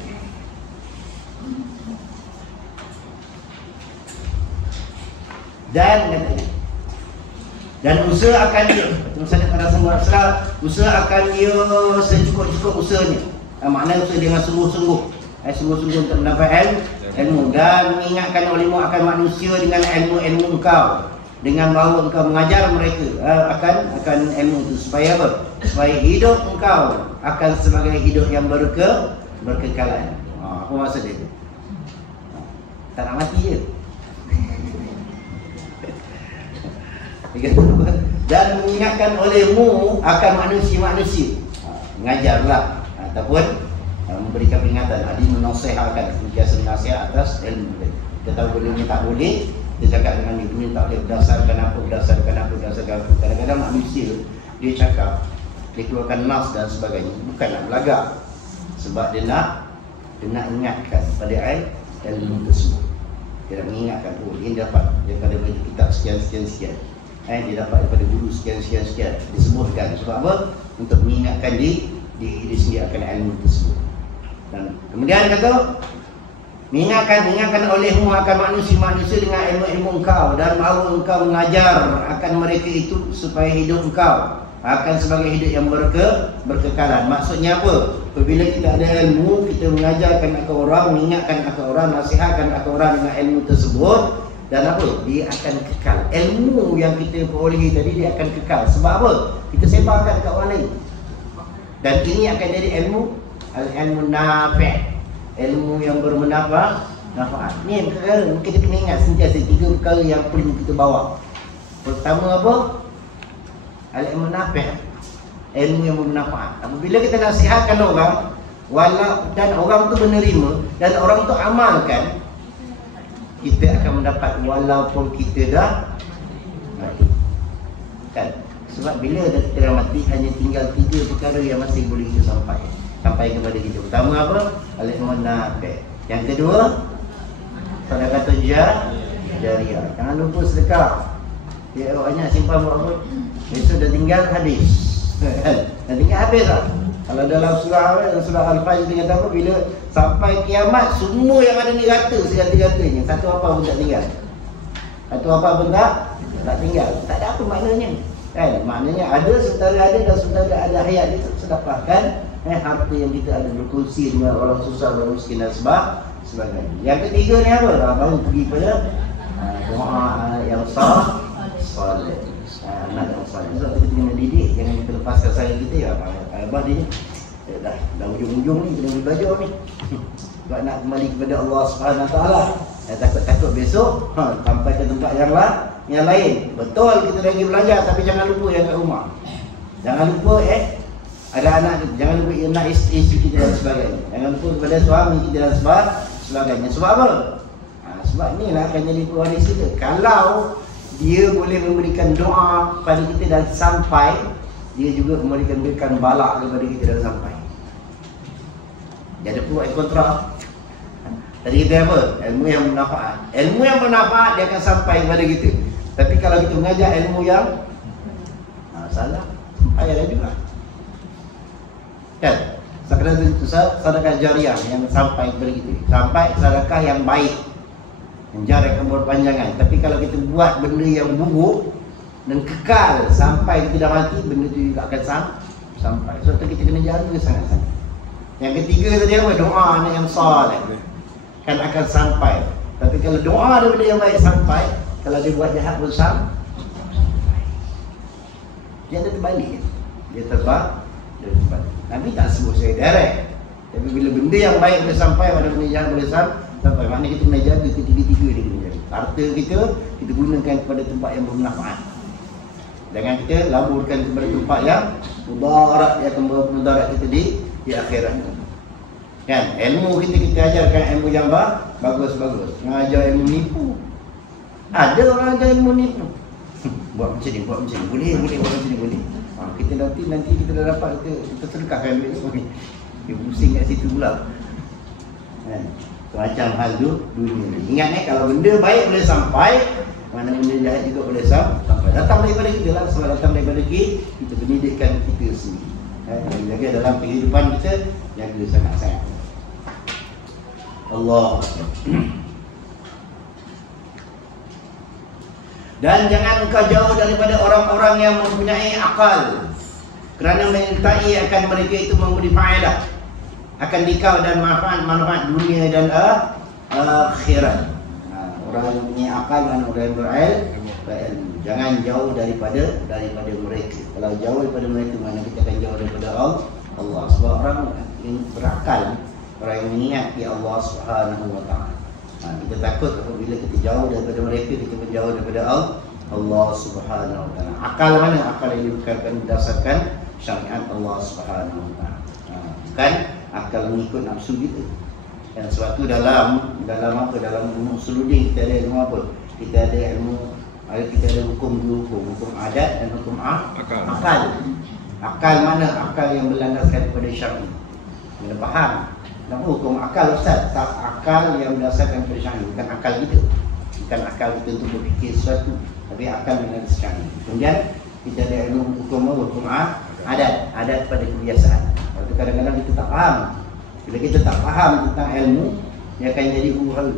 Dan usaha akan dia, usaha akan dia secukup-cukup usahanya. Maknanya usaha dengan sungguh-sungguh, sungguh-sungguh untuk mendapat ilmu, dan mengingatkan ulama akan manusia dengan ilmu-ilmu engkau, dengan bahawa engkau mengajar mereka akan ilmu itu, supaya apa? Supaya hidup engkau akan sebagai hidup yang berkekalan. Apa maksud dia? Tak nak mati je. Dan mengingatkan olehmu akan manusia-manusia, mengajarlah ataupun memberikan peringatan, adil menasihatkan, sentiasa nasihat atas ilmu. Kita tahu benda ni tak boleh, kita cakap dengan dia tak boleh, berdasarkan apa. Kadang-kadang manusia dia cakap, dia keluarkan nas dan sebagainya, bukan nak belagak, sebab dia nak ingatkan pada ilmu tersebut. Dia nak mengingatkan, dia dapat daripada kitab sekian. Dia dapat daripada guru sekian. Disebutkan sebab apa? Untuk mengingatkan diri sendiri akan ilmu tersebut. Dan kemudian kata, mengingatkan olehmu akan manusia-manusia dengan ilmu-ilmu engkau, dan bahawa engkau mengajar akan mereka itu supaya hidup engkau akan sebagai hidup yang berkekalan. Maksudnya apa? Apabila kita ada ilmu, kita mengajarkan akan orang, mengingatkan akan orang, nasihatkan akan orang dengan ilmu tersebut, dan apa? Dia akan kekal. Ilmu yang kita perolehi tadi, dia akan kekal. Sebab apa? Kita sebarkan dekat orang lain. Dan ini akan jadi ilmu nafi', ilmu yang bermanfaat. Ni perkara kita kena ingat sentiasa 3 perkara yang perlu kita bawa. Pertama apa? Ilmu nafi', ilmu yang bermanfaat. Apabila kita nasihatkan orang, dan orang tu menerima dan orang tu amalkan, kita akan mendapat walaupun kita dah mati, kan? Sebab bila kita dah mati, hanya tinggal 3 perkara yang masih boleh kita sampai kepada kita. Pertama apa? Al-ilmu nafi'. Yang kedua, sedekah jariah. Jangan lupa sedekah. Dia banyak simpan buat, besok dah tinggal habis. Dah tinggal habis lah. Kalau dalam surah Al-Fajr dia kata apa? Bila sampai kiamat, semua yang ada ni rata segala-galanya. Satu apa pun tak tinggal. Satu apa pun tak tinggal. Tak ada apa maknanya, kan? Maknanya ada sementara ada, dan sementara ada hayat dia sedekahkan harta yang kita ada, berkongsi dengan orang susah, orang miskin dan sebagainya. Yang ketiga ni apa? Baru pergi pada doa yang salih. Anak yang salih. Sebab kita kena didik, jangan kita lepaskan sayang kita, ya abah dia ni dah ujung-ujung ni, kena belajar ni. Sebab nak kembali kepada Allah Subhanahu Wa Taala. Takut besok sampai ke tempat yang lain. Betul kita lagi belajar, tapi jangan lupa yang kat rumah. Jangan lupa ada anak kita, jangan lupa anak isteri kita dan sebagainya. Jangan lupa kepada suami kita dan sebagainya. Sebab apa? Sebab ni lah akan jadi pewaris kita. Kalau dia boleh memberikan doa pada kita dan sampai, dia juga memberikan balak kepada kita dan sampai. Dia ada pro and kontra. Tadi kita apa? Ilmu yang bermanfaat. Ilmu yang bermanfaat dia akan sampai kepada kita. Tapi kalau kita mengajar ilmu yang salah, payah juga, kan? Sedekah jariah yang sampai kepada kita, sampai sedekah yang baik, menjaring keberpanjangan. Tapi kalau kita buat benda yang buruk dan kekal sampai kita dah mati, benda itu juga akan sampai. Sebab tu kita kena jaga sangat-sangat. Yang ketiga tadi apa? Doa anak yang saleh. akan sampai. Tapi kalau doa daripada yang baik sampai, kalau dia buat jahat pun sampai. Dia ada terbalik. Dia terbalik. Nabi tak sebut saya direct. Tapi bila benda yang baik boleh sampai, pada benda jahat boleh sampai. Maknanya kita kena jaga ketiga-tiga dia kena jaga. Harta kita gunakan kepada tempat yang bermanfaat. Jangan kita laburkan kepada tempat yang mudarat, yang akan mudarat kita di akhirat. Kan? Ilmu kita ajarkan ilmu yang bagus-bagus. Mengajar ilmu nipu. Ada orang ajar ilmu nipu. Buat macam ni, boleh buat macam ni, boleh. Kita nanti kita dah dapat, kita sedekahkan duit semua ni. Dia pusing kat situ pula. Kan? Macam hal tu dunia ni. Ingat kalau benda baik boleh sampai, mana benda jahat juga boleh sampai. Datang daripada kita lah. Sebab datang daripada kita pendidikkan kita sendiri. Jaga dalam kehidupan kita, jaga sangat-sangat. Allah. Dan jangan engkau jauh daripada orang-orang yang mempunyai akal, kerana menyertai akan mereka itu memberi faedah akan dikau dan manfaat dunia dan akhirat. Orang yang mempunyai akal dan orang yang berilmu, jangan jauh daripada mereka. Kalau jauh daripada mereka, mana kita akan jauh daripada Allah. Sebab orang yang berakal, orang yang mengingati Allah Subhanahu wa taala. Kita takut apabila kita jauh daripada mereka, kita menjauh daripada Allah Subhanahu wa taala. Akal mana? Akal yang bukan berdasarkan syariat Allah Subhanahu wa taala. Bukan akal mengikut nafsu kita. Dan suatu dalam apa? Dalam ilmu usuludin kita ada ilmu apa? Kita ada hukum dua hukum adat dan hukum akal. Akal mana? Akal yang berlandaskan kepada syariat. Kita faham. Nama hukum akal Ustaz, tak akal yang berdasarkan pada syariat, bukan akal kita. Bukan akal kita untuk berfikir sesuatu, tapi akal yang berdasarkan syariat. Kemudian kita ada hukum adat pada kebiasaan. Waktu kadang-kadang kita tak faham. Bila kita tak faham tentang ilmu, dia akan jadi huru-hara.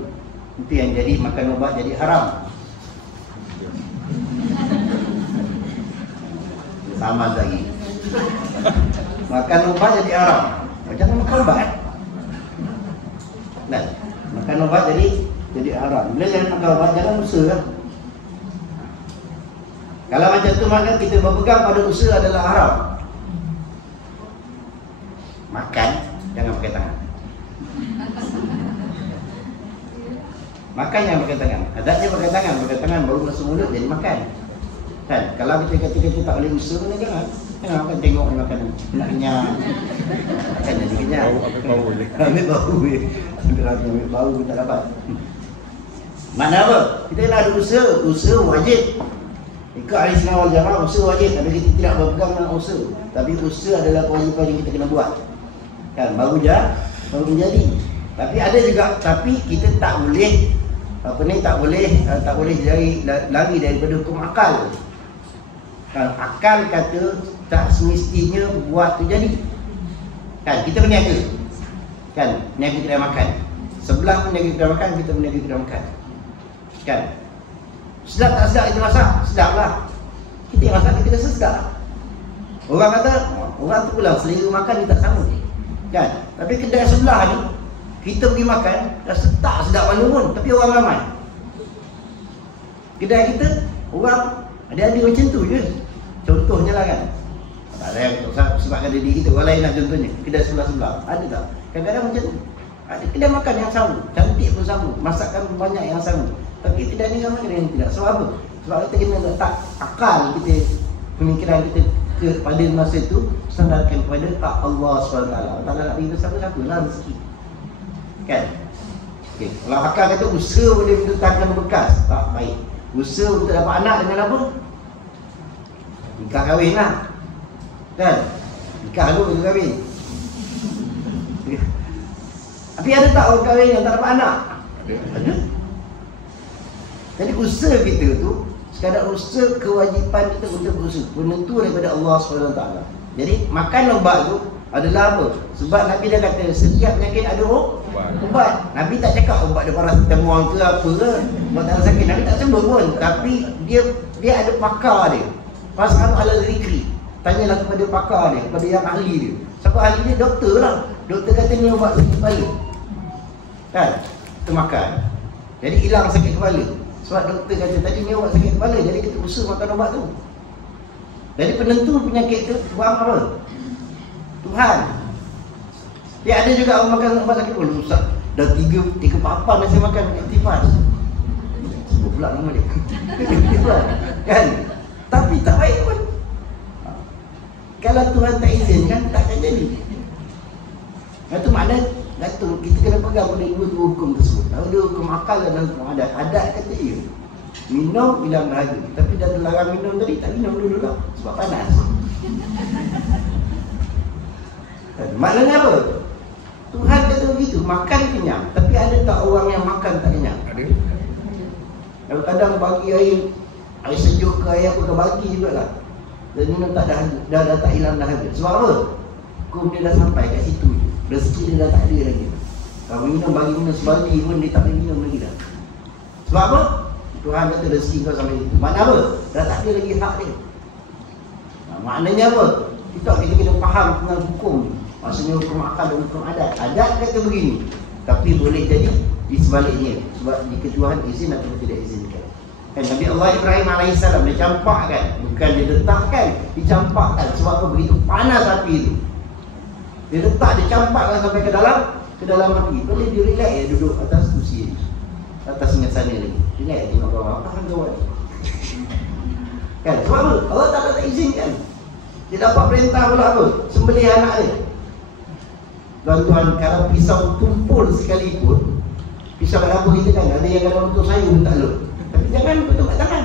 Itu yang jadi makan ubat jadi haram. Sama lagi. Makan ubat jadi haram. Jangan makan ubat. Nah, makan ubat jadi haram. Bila jangan makan ubat, jangan usaha kan? Kalau macam tu, maka kita berpegang pada usaha adalah haram. Makan, jangan pakai tangan. Makan jangan pakai tangan. Adatnya pakai tangan baru masuk mulut jadi makan. Kan? Kalau kita kata kita tak boleh usaha, jangan makan, tengok ni makan nak kenyang. Makan jadi kenyang. Ambil bau je. Ambil bau pun tak dapat. Makna apa? Kita nak ada usaha wajib. Ikut ahli sunnah wal jamaah, usaha wajib. Tapi kita tidak berpegang dengan usaha. Tapi usaha adalah kewajipan yang kita kena buat. Kan? Baru menjadi. Tapi ada juga, tapi kita tak boleh tak boleh lari daripada hukum akal. Kan? Akal kata tak semestinya buat tu jadi. Kan? Kita berniaga. Kan? Niaga kedai makan. Sebelah pun niaga kedai makan, kita berniaga kedai makan. Kan? Sedap tak sedap kita masak? Sedap lah. Kita yang masak, kita rasa sedap. Orang kata, orang tu pula selera makan dia tak sama. Kan? Tapi kedai sebelah ni, kita pergi makan, rasa tak sedap mana pun, tapi orang ramai. Kedai kita, orang ada macam tu je. Contohnya lah kan. Tak ada yang sebabkan diri kita, orang lain nak contohnya. Kedai sebelah-sebelah, ada tak? Kadang-kadang macam tu. Ada kedai makan yang sama, cantik pun sama, masakan pun banyak yang sama. Tapi kedai ni ramai yang tidak. Sebab apa? Sebab kita kena letak akal kita, pemikiran kita kepada masa itu, sandarkan kepada Allah SWT. Allah nak beri bersama-sama lah rezeki. Kan? Okay. Kalau akal kata usaha boleh mendatangkan bekas, tak baik. Usaha untuk dapat anak dengan apa? Nikah kahwin lah. Kan? Nikah dulu baru kahwin. Tapi ada tak orang kahwin yang tak dapat anak? Ada. Jadi usaha kita tu sekadar usaha kewajipan kita untuk berusaha, penentu daripada Allah SWT. Jadi makan ubat tu adalah apa? Sebab Nabi dah kata setiap penyakit ada ubat. Nabi tak cakap ubat dia paracetamol ke apa ke, ubat tak sakit. Nabi tak sebut pun. Tapi dia ada pakar dia. Fas'al ala zikri. Tanyalah kepada pakar dia, kepada yang ahli dia. Siapa ahli dia? Doktor lah. Doktor kata ni ubat sakit kepala. Kan? termakan. Jadi hilang sakit kepala. Sebab doktor kata tadi ni awak sakit kepala, jadi kita usaha makan ubat tu. Jadi penentu penyakit tu buang apa? Tuhan. Dia ada juga orang makan ubat sakit kepala. Ustaz, dah tiga papan dah saya makan Actifaz. Sebut pula nama dia. Kan? Tapi tak baik pun. Kalau Tuhan tak izinkan, takkan jadi. Itu makna Datuk, kita kena pegang pada dua hukum tersebut. Kalau dia hukum akal dan hukum adat. Adat kata ia minum bila dahaga, tapi dah terlarang minum tadi, tak minum dulu lah sebab panas. Maknanya apa? Tuhan kata begitu, makan kenyang. Tapi ada tak orang yang makan tak kenyang? Ada. Kadang-kadang bagi air sejuk ke air apa ke bagi jugalah. Dan minum tak dahaga, dah tak hilang dahaga. Sebab apa? Hukum dia dah sampai kat situ. Rezeki dia dah tak ada lagi. Kalau minum bagi minum sebagi pun dia tak boleh minum lagi dah. Sebab apa? Tuhan kata rezeki kau sampai itu. Makna apa? Dah tak ada lagi hak dia. Maknanya apa? Kita kena faham tentang hukum. Maksudnya hukum akal dan hukum adat. Adat kata begini, tapi boleh jadi di sebaliknya. Sebab jika Tuhan izin atau tidak izinkan. Kan Nabi Allah Ibrahim AS dia campakkan. Bukan dia letakkan, dicampakkan. Sebab apa? Begitu panas api itu. Dia letak, dia campakkan sampai ke dalam api. Boleh dia relax ya duduk atas kursi ni, atas sana lagi. Relax tengok bawah. Apa hang kawan? Kan? Sebab apa? Allah tak izinkan. Dia dapat perintah pula apa? Sembelih anak dia. Tuan-tuan, kalau pisau tumpul sekalipun, pisau kat dapur kita kan, ada yang kalau potong sayur tak lut. Tapi jangan potong kat tangan.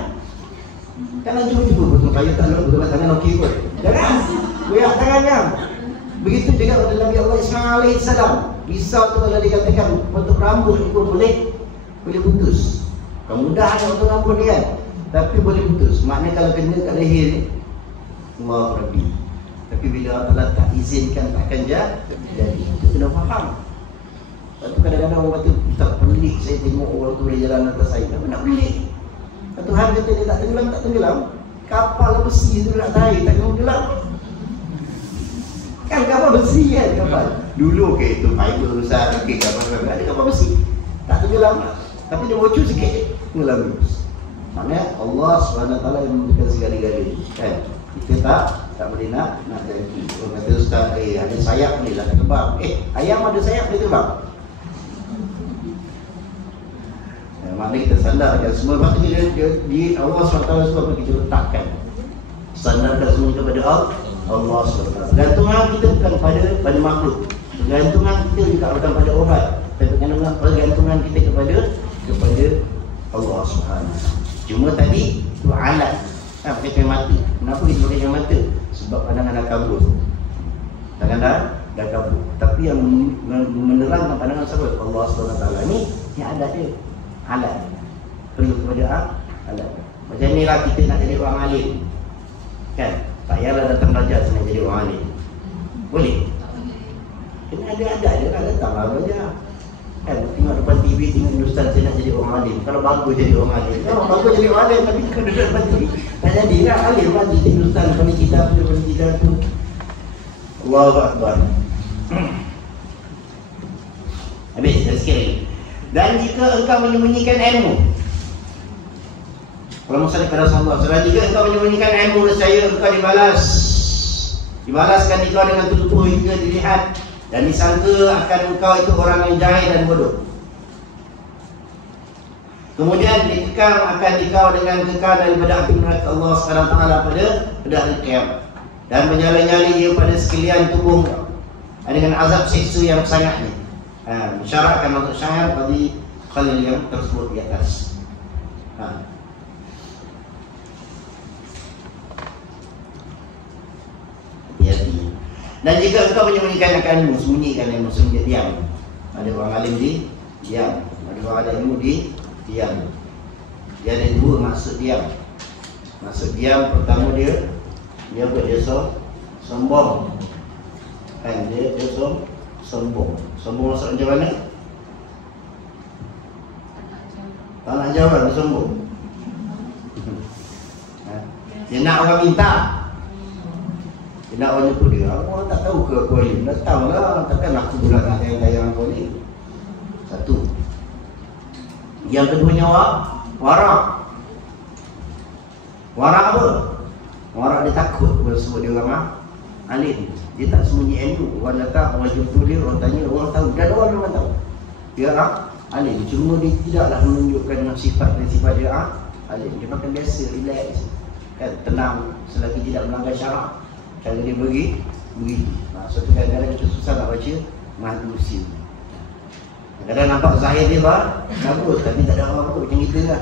Jangan cuba-cuba potong sayur tak lut, potong kat tangan okey kot. Jangan. Goyak tangan kan. Begitu juga pada Nabi Allah Ismail AS. Pisau tu kalau dikatakan potong rambut pun boleh putus. Mudah nak potong rambut ni kan, tapi boleh putus. Maknanya kalau kena kat leher ni, Allah Rabbi. Tapi bila Allah tak izinkan, takkan jadi. Kita kena faham. Lepas tu kadang-kadang orang kata, Ustaz pelik saya tengok orang tu boleh jalan atas air. Tak nak pelik. Tuhan kata dia tak tenggelam. Kapal besi tu nak air, tak tenggelam. Kan kapal besi kan kapal. Dulu itu fiber besar, kapal ada kapal besi. Tak tenggelam. Tapi dia bocor sikit, tenggelam. Maknanya Allah SWT yang memberikan segala-galanya. Kan? Kita tak boleh nak jadi. Orang kata Ustaz, ada sayap boleh lah terbang. Ayam ada sayap boleh terbang. Maknanya kita sandarkan semua. Maksudnya dia Allah SWT sebab kita letakkan. Sandarkan semua kepada Allah SWT. Gantungan kita bukan pada makhluk. Gantungan kita juga bukan pada obat. Tapi gantungan kita kepada Allah SWT. Cuma tadi tu alat. Pakai kacamata. Kenapa kita pakai kacamata? Sebab pandangan dah kabur. Pandangan dah kabur. Tapi yang menerangkan pandangan siapa? Allah SWT. Ni adat dia. Alat. Perlu kepada alat. Macam ni lah kita nak jadi orang alim. Kan? Tak payahlah datang belajar senang jadi orang alim. Boleh? Kena ada adat je lah. Datanglah belajar. Kan? Tengok depan TV, tengok Ustaz saya nak jadi orang alim. Kalau bagus jadi orang alim. Kalau bagus jadi orang alim, tapi kalau duduk depan TV tak jadi lah alim lah. Jadi Ustaz depan kita tu. Allahu Akbar. Habis, dah sikit lagi. Dan jika engkau menyembunyikan ilmu, kalau masalah kepada Rasulullah SAW, jika engkau menyembunyikan ilmu nescaya engkau dibalaskan engkau dengan tutup hingga dilihat, dan disangka akan engkau itu orang yang jahil dan bodoh. Kemudian dikekang akan dikau dengan kekal daripada api neraka Allah SWT pada hari kiamat, dan menyala-nyala ia pada sekalian tubuh dengan azab siksa yang sangatnya. Mensyaratkan untuk syair bagi khalil yang tersebut di atas. Hati-hati. Dan jika engkau menyembunyikan akan ilmu, sembunyikan ilmu, sembunyi diam. Ada orang alim di diam, ada orang ada ilmu di diam. Dia ada dua maksud diam. Maksud diam pertama dia apa? Dia sombong. Kan dia sombong. Sombong maksud macam mana? Tak nak jawab, dia sombong. Dia nak orang minta. Dia nak orang jumpa dia. Orang tak tahu ke aku alim? Dah tahu lah. Takkan aku pula nak tayang-tayang aku ni. Satu. Yang keduanya warak. Warak apa? Warak dia takut kalau sebut dia orang alim. Dia tak sembunyi ilmu. Orang datang, orang jumpa dia, orang tanya, orang tahu. Dan orang memang tahu dia alim. Cuma dia tidaklah menunjukkan sifat dia alim. Dia makan biasa, relax, kan, tenang, selagi tidak melanggar syarak. Cara dia begitu. Suatu kadang-kadang kita susah nak baca manusia. Kadang nampak zahir dia bagus, tapi tak ada apa-apa macam kita lah.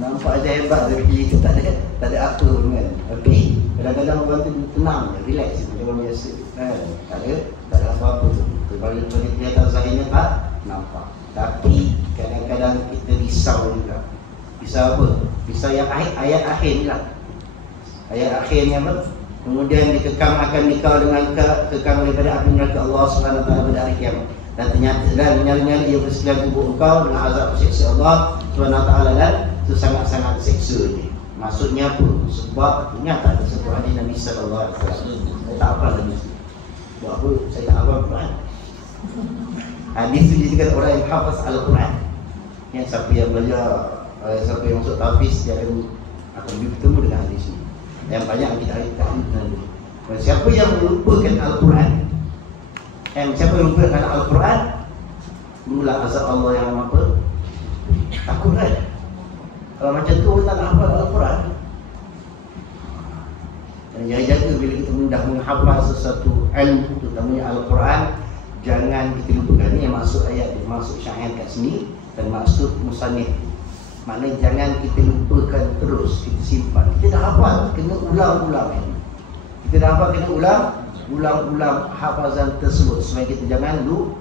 Nampak aja hebat tapi kita tak ada apa pun kan. Tapi kadang-kadang orang tu tenang, relax macam orang biasa. Tak ada apa-apa tu. Kalau kelihatan zahirnya tak nampak. Tapi kadang-kadang kita risau juga. Risau apa? Risau yang ayat akhir ni lah. Ayat akhir ni apa? Kemudian dikekang akan nikah dengan kekang daripada api neraka Allah SWT pada hari kiamat. Dan ternyata dan nyali-nyali dia bersedia tubuh engkau dengan azab seksa Allah SWT dan itu sangat-sangat seksa ni. Maksudnya apa? Sebab ternyata ada satu hadis Nabi SAW. Saya tak hafal lagi. Buat apa? Saya tak hafal Quran. Hadis itu dikatakan orang yang hafaz Al-Quran. Yang siapa yang belajar, siapa yang masuk tahfiz, dia akan bertemu dengan hadis ini. Yang banyak kita ahli. Siapa yang melupakan Al-Quran, siapa yang melupakan Al-Quran, mula azab Allah yang apa? Takut kan? Kalau macam tu orang tak nak hafal Al-Quran. Dan jaga bila kita mudah menghafal sesuatu ilmu, terutamanya Al-Quran, jangan kita lupakan. Ini yang maksud ayat dia, maksud syair kat sini dan maksud musannif. Maknanya jangan kita lupakan terus, kita simpan. Kita dah hafal, kena ulang-ulang ini. Kita dah hafal, kena ulang-ulang hafazan tersebut supaya kita jangan lupa.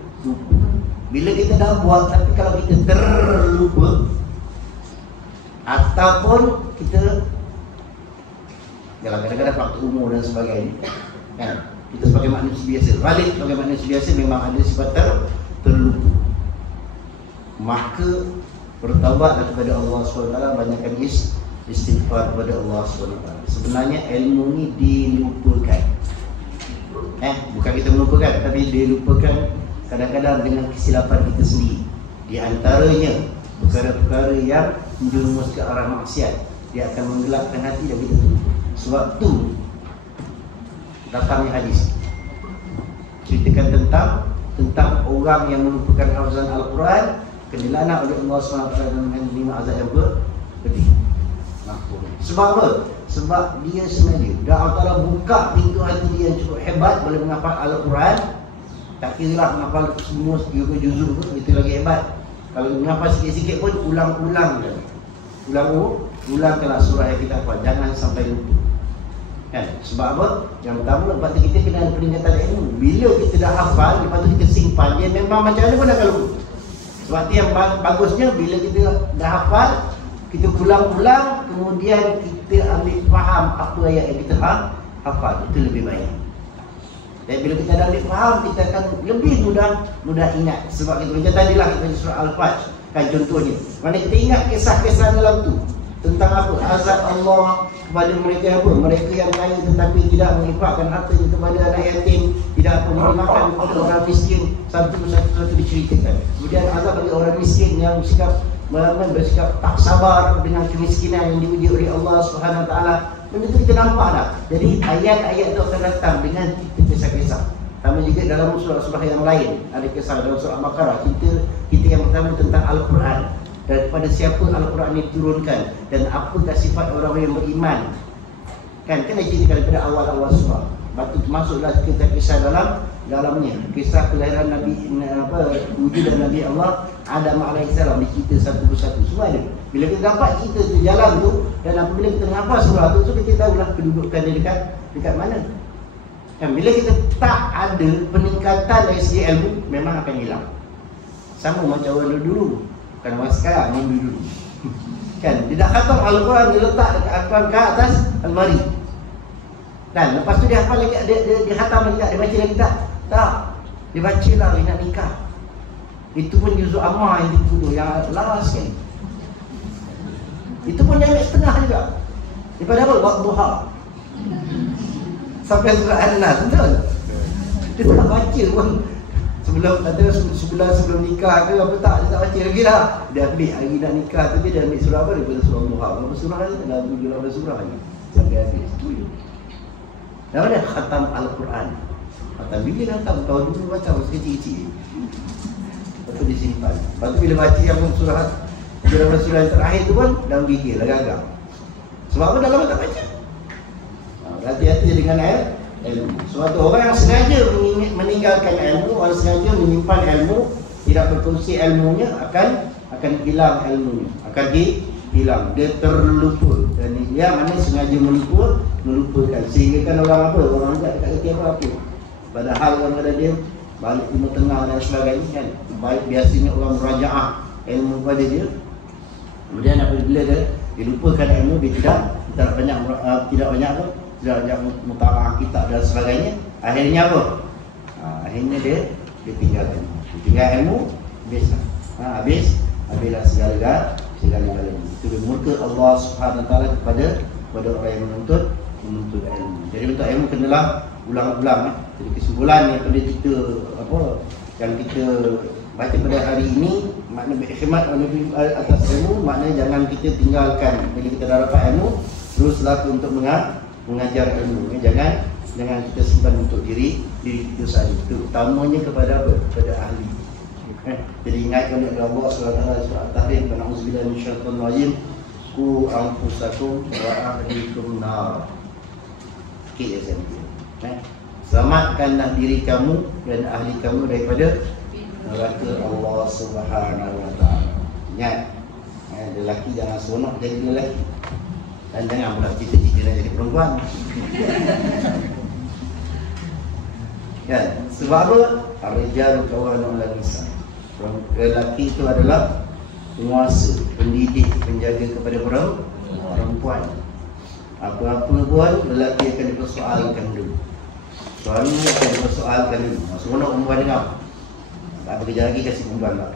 Bila kita dah buat, tapi kalau kita terlupa ataupun kita kadang-kadang faktor umur dan sebagainya, kan? Kita sebagai manusia biasa, balik sebagai manusia biasa memang ada sifat terlupa. Maka bertaubatlah kepada Allah SWT, banyakkan istighfar kepada Allah SWT. Sebenarnya ilmu ni dilupakan. Bukan kita melupakan, tapi dilupakan kadang-kadang dengan kesilapan kita sendiri. Di antaranya perkara-perkara yang menjerumus ke arah maksiat, dia akan menggelapkan hati dan kita tu. Sebab tu datangnya hadis ceritakan tentang orang yang melupakan hafazan Al-Quran, kena laknat oleh Allah SWT dengan 5 azab yang pedih. Sebab apa? Sebab dia sebenarnya dah Allah Ta'ala buka pintu hati dia yang cukup hebat, boleh menghafal Al-Quran. Tak kira lah menghafal semua 30 juzuk pun, itu lagi hebat. Kalau menghafal sikit-sikit pun ulang-ulang. Ulangkanlah surah yang kita hafal, jangan sampai lupa. Kan? Sebab apa? Yang pertama, lepas tu kita kena ada peningkatan ilmu. Bila kita dah hafal, lepas tu kita simpan, dia memang macam mana pun akan lupa. Sebab tu yang bagusnya bila kita dah hafal, kita ulang-ulang, kemudian kita ambil faham apa ayat yang kita hafal. Itu lebih baik. Dan bila kita dah ambil faham, kita akan lebih mudah ingat. Sebab kita macam tadilah kita surah Al-Fajr, kan contohnya. Mana kita ingat kisah-kisah dalam tu. Tentang apa? Azab Allah kepada mereka apa? Mereka yang kaya tetapi tidak menginfakkan hartanya kepada anak yatim, tidak memberi makan kepada orang miskin. Satu diceritakan. Kemudian azab bagi orang miskin yang bersikap tak sabar dengan kemiskinan yang diuji oleh Allah Subhanahu Wa Taala. Benda tu kita nampak dah. Jadi ayat-ayat itu akan datang dengan kisah-kisah. Sama juga dalam surah-surah yang lain ada kisah dalam surah Al-Baqarah. Kita yang pertama tentang Al-Quran. Dan kepada siapa Al-Quran ini diturunkan dan apakah sifat orang yang beriman, kan diceritakan daripada awal-awal surah. Lepas masuklah kita kisah dalamnya, kisah kelahiran Nabi wujudan Nabi Allah Adam alaihissalam, dicerita satu persatu semua ada. Bila kita dapat cerita tu, jalan tu, dan apabila kita menghafal surah tu, so kita tahulah kedudukan dia dekat mana. Dan bila kita tak ada peningkatan dari segi ilmu, memang akan hilang. Sama macam orang dulu. Bukan orang sekarang, orang dulu. Kan, dia dah khatam Al-Quran, dia letak dekat Al-Quran ke atas almari. Dan lepas tu dia hafal lagi, dia khatam lagi tak? Dia baca lagi tak? Tak. Dia baca lah, dia nak nikah. Itu pun juzuk Ammar yang dituduh, yang laras kan. Itu pun dia ambil setengah juga. Daripada apa? Wadduha. Sampai surah An-Nas, betul? Dia tak baca pun. sebulan sebelum nikah ke apa tak, dia tak baca lagi dah. Dia ambil hari nak nikah tu dia ambil surah apa daripada surah Muha. Berapa surah lagi? Dalam 17 surah lagi. Sampai habis. Itu je. Dan mana khatam Al-Quran. Khatam bila khatam tahun dulu baca masa kecil-kecil. Lepas tu disimpan. Lepas tu bila baca yang surah 17 surah yang terakhir tu pun dalam gigil lah gagap. Sebab apa dalam tak baca? Hati-hati dengan ilmu. Sebab tu orang yang sengaja meninggalkan ilmu, orang sengaja menyimpan ilmu, tidak berkongsi ilmunya, akan hilang ilmunya, akan hilang. Dia terlupa. Dan dia mana sengaja melupakan. Sehingga kan orang apa? Orang tak kerti apa-apa. Padahal orang kata dia balik Timur Tengah dan sebagainya kan. Baik biasanya orang merajaah ilmu pada dia. Kemudian apabila dia lupakan ilmu, dia tidak banyak mutalaah kitab dan sebagainya. Akhirnya apa? Akhirnya dia tinggalkan. Tinggal ilmu, habislah segala-galanya. Itu dia murka Allah Subhanahu Wa Taala kepada orang yang menuntut ilmu. Jadi untuk ilmu kenalah ulang-ulang. Jadi kesimpulan yang pada kita yang kita baca pada hari ini, makna berkhidmat atas ilmu, makna jangan kita tinggalkan bila kita dah dapat ilmu, teruslah untuk mengajar ilmu. Jangan kita simpan untuk diri kita sahaja. Itu utamanya kepada apa? Kepada ahli. Jadi ingatkan oleh Allah SWT surah At-Tahrim, na'udzubillahi minasyaitonir rajim, qu anfusakum wa ahlikum nar. Okey, selamatkanlah diri kamu dan ahli kamu daripada neraka Allah Subhanahu Wa Taala. Ingat, lelaki jangan seronok jadi lelaki. Dan jangan pula cita-cita nak jadi perempuan. Kan? Sebab apa? Ar-rijalu qawwamuna 'alan nisa. Lelaki itu adalah penguasa, pendidik, penjaga kepada perempuan. Apa-apa pun lelaki akan dipersoalkan dulu. Suami akan dipersoalkan dulu. Seronok perempuan dengar. Tak ada kerja lagi, kasih perempuan lah.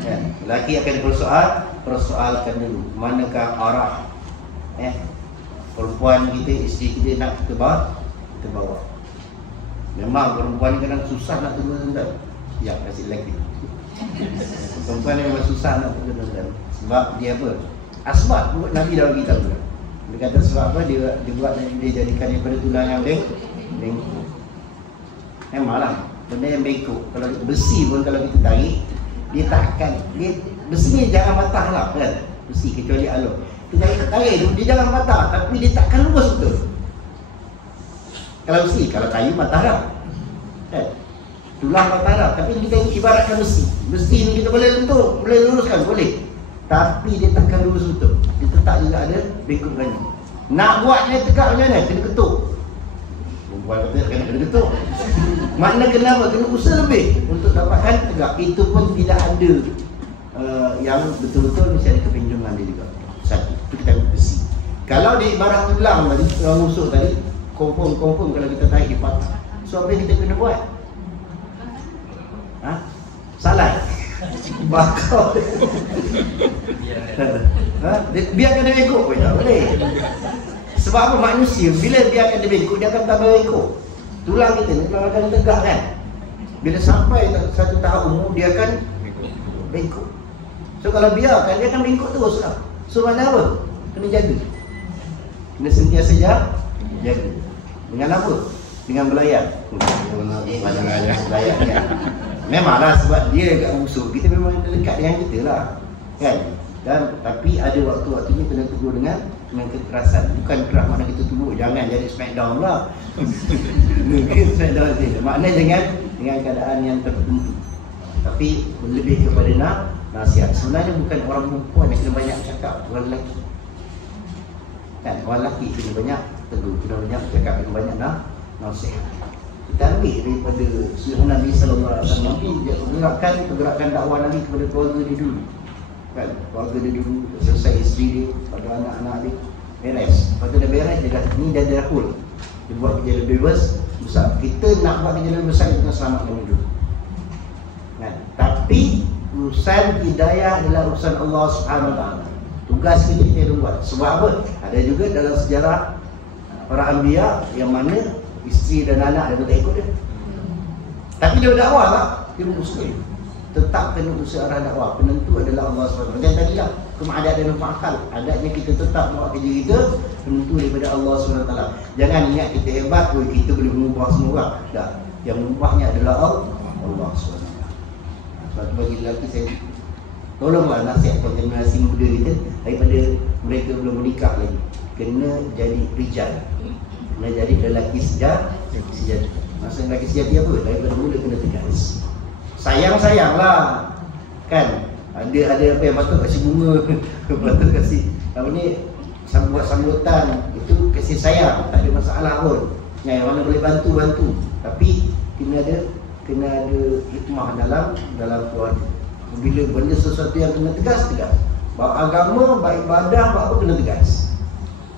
Kan? Lelaki akan dipersoalkan dulu. Manakah arah perempuan kita, isteri kita nak kita bawa. Memang perempuan kadang susah nak turun rendah. Ya, kasih lelaki. Perempuan ni memang susah nak turun rendah. Sebab dia apa? Asbab buat Nabi dah bagi tahu. Dia kata sebab apa? Dia buat dia jadikan daripada tulang yang bengkok. Memanglah benda yang bengkok, kalau besi pun kalau kita tarik, dia takkan, besi ni jangan patah lah kan. Besi kecuali alur. Kita tarik tu dia jangan patah, tapi dia takkan lurus betul. Kalau besi, kalau kayu patah dah. Kan? Tulang patah dah, tapi kita ibaratkan besi. Besi ni kita boleh bentuk, boleh luruskan, boleh. Tapi dia takkan lurus betul. Dia tetap juga ada bengkokannya. Nak buatnya tegak macam mana? Kena ketuk. Perempuan kata kena ketuk. Makna kenapa? Kena usaha lebih untuk dapatkan tegak. Itu pun tidak ada yang betul-betul mesti ada kepinjaman dia juga. Satu, itu kita ambil besi. Kalau di ibarat tulang tadi, tulang rusuk tadi, confirm kalau kita tarik dia patah. So apa yang kita kena buat? Salah. Bakar. Biarkan dia bengkok pun tak boleh. Sebab apa? Manusia bila biarkan dia bengkok, dia akan tambah bengkok. Tulang kita ni tulang akan tegak kan. Bila sampai satu tahap umur, dia akan bengkok. So kalau biarkan, dia akan bengkok terus lah. So mana apa? Kena jaga. Kena sentiasa jaga. Dengan apa? Dengan belayan. Belayan kan. Memanglah sebab dia dekat musuh, kita memang dekat dengan kita lah kan. Dan tapi ada waktu-waktunya kena tegur dengan kekerasan. Bukan keras makna kita tegur, jangan jadi smackdown lah. Smackdown saja. Makna dengan keadaan yang tertentu. Tapi lebih kepada nasihat. Sebenarnya bukan orang perempuan yang kena banyak cakap, orang lelaki. Kan, orang lelaki kena banyak tegur, kena banyak cakap, kena banyak nasihat. Kita ambil daripada Sunnah Nabi Sallallahu Alaihi Wasallam. Dia pergerakan dakwah Nabi kepada keluarga dia dulu. Kan, keluarga dia dulu, selesai isteri dia, pada anak-anak dia, beres. Lepas tu dah beres, dia dah, ni dah dirahul. Dia buat kerja lebih besar. Kita nak buat kerja lebih besar, kita selamatkan dulu. Kan, tapi urusan hidayah adalah urusan Allah Subhanahu Wa Taala. Tugas kita buat. Sebab apa? Ada juga dalam sejarah para anbiya yang mana isteri dan anak dia tak ikut dia. Tapi dia dakwah tak? Dia berusaha. Tetap kena usaha arah dakwah. Penentu adalah Allah SWT. Dan tadi lah, kemahadat dan akal. Adatnya kita tetap buat kerja kita, penentu daripada Allah SWT. Jangan ingat kita hebat, kita boleh mengubah semua orang. Tak. Yang mengubahnya adalah Allah SWT. Sebab tu bagi lelaki saya, tolonglah nasihatkan generasi muda kita daripada mereka belum menikah lagi. Kena jadi rijal. Kena jadi lelaki sejati. Maksud lelaki sejati apa? Daripada mula kena tegas. Sayang-sayanglah. Kan? Ada apa yang patut kasih bunga, patut kasih apa ni, buat sambutan, itu kasih sayang, tak ada masalah pun. Yang mana boleh bantu. Tapi kena ada hikmah dalam keluarga. Bila benda sesuatu yang kena tegas. Bahawa agama, baik ibadah, apa kena tegas.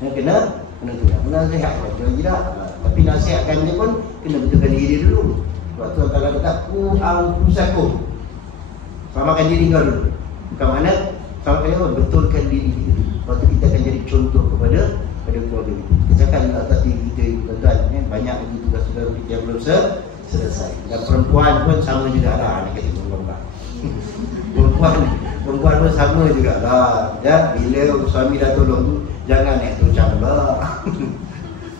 Kena tegas. Menasihat tidak. Tapi nasihatkan dia pun kena betulkan diri dia dulu. Sebab tu Allah kata ku anfusakum. Selamatkan diri kau dulu. Bukan mana selamatkan diri kau, betulkan diri kita dulu. Sebab tu kita akan jadi contoh kepada keluarga kita. Kita cakap atas diri kita tuan-tuan, banyak lagi tugas-tugas kita yang belum selesai. Dan perempuan pun sama juga lah. Nak kata perempuan pun sama juga lah. Dan bila suami dah tolong tu, jangan naik tuncang lah.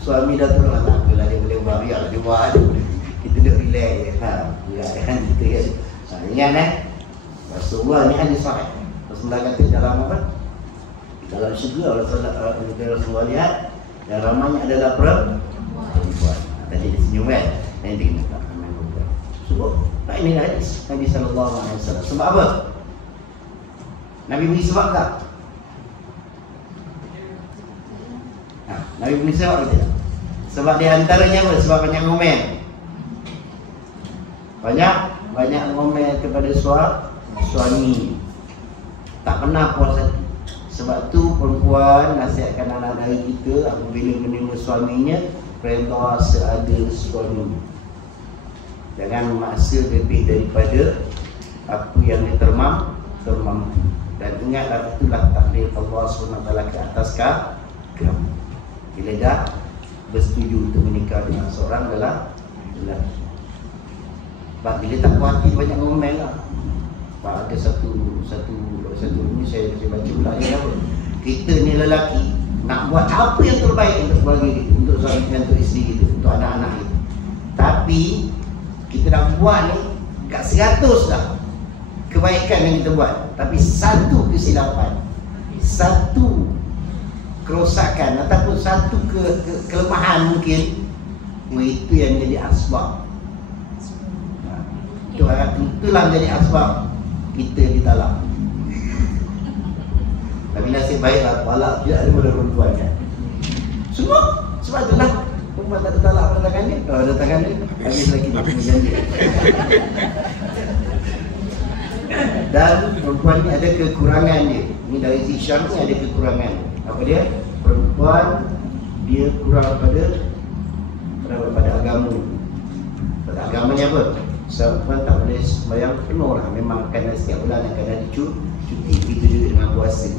Suami dah tolong, tak apalah, dia boleh buat, biarlah dia buat. Kita duduk relax je. Kan kita kan. Ingat Rasulullah ni hadis sahih. Rasulullah kata dalam apa? Dalam syurga Rasulullah lihat yang ramainya adalah perempuan. Tadi dia senyum kan. Yang dia kata ramai perempuan. Sebab tak ini hadis Nabi SAW. Sebab apa? Nabi beri sebab tak? Nabi beri sebab ke tidak? Sebab di antaranya apa? Sebab banyak komen. Banyak komen kepada suami. Tak pernah puas hati. Sebab tu perempuan nasihatkan anak dari kita apabila menerima suaminya, perintah seada suami. Jangan memaksa lebih daripada apa yang dia termampu. Dan ingatlah itulah takdir Allah SWT ke atas kamu. Bila dah bersetuju untuk menikah dengan seorang lelaki. Sebab bila tak puas hati banyak komen lah. Sebab ada satu ni saya baca pula dia apa. Kita ni lelaki nak buat apa yang terbaik untuk keluarga kita, untuk suami kita, untuk isteri kita, untuk anak-anak kita. Tapi kita nak buat ni kat 100 dah kebaikan yang kita buat, tapi satu kesilapan, satu kerosakan ataupun satu kelemahan mungkin, itu yang jadi asbab. Itulah menjadi asbab kita ditalak. Tapi nasib baiklah talak tidak ada pada perempuan kan. Semua sebab itulah perempuan tak ada talak pada tangan dia. Kalau ada tangan dia, habis lagi janji. Dan perempuan ni ada kekurangan dia. Ini dari si Syam ni ada kekurangan. Apa dia? Perempuan dia kurang pada agama. Pada agamanya apa? Perempuan tak boleh sembahyang penuh lah. Memang kena setiap bulan akan ada cuti. Begitu juga dengan puasa.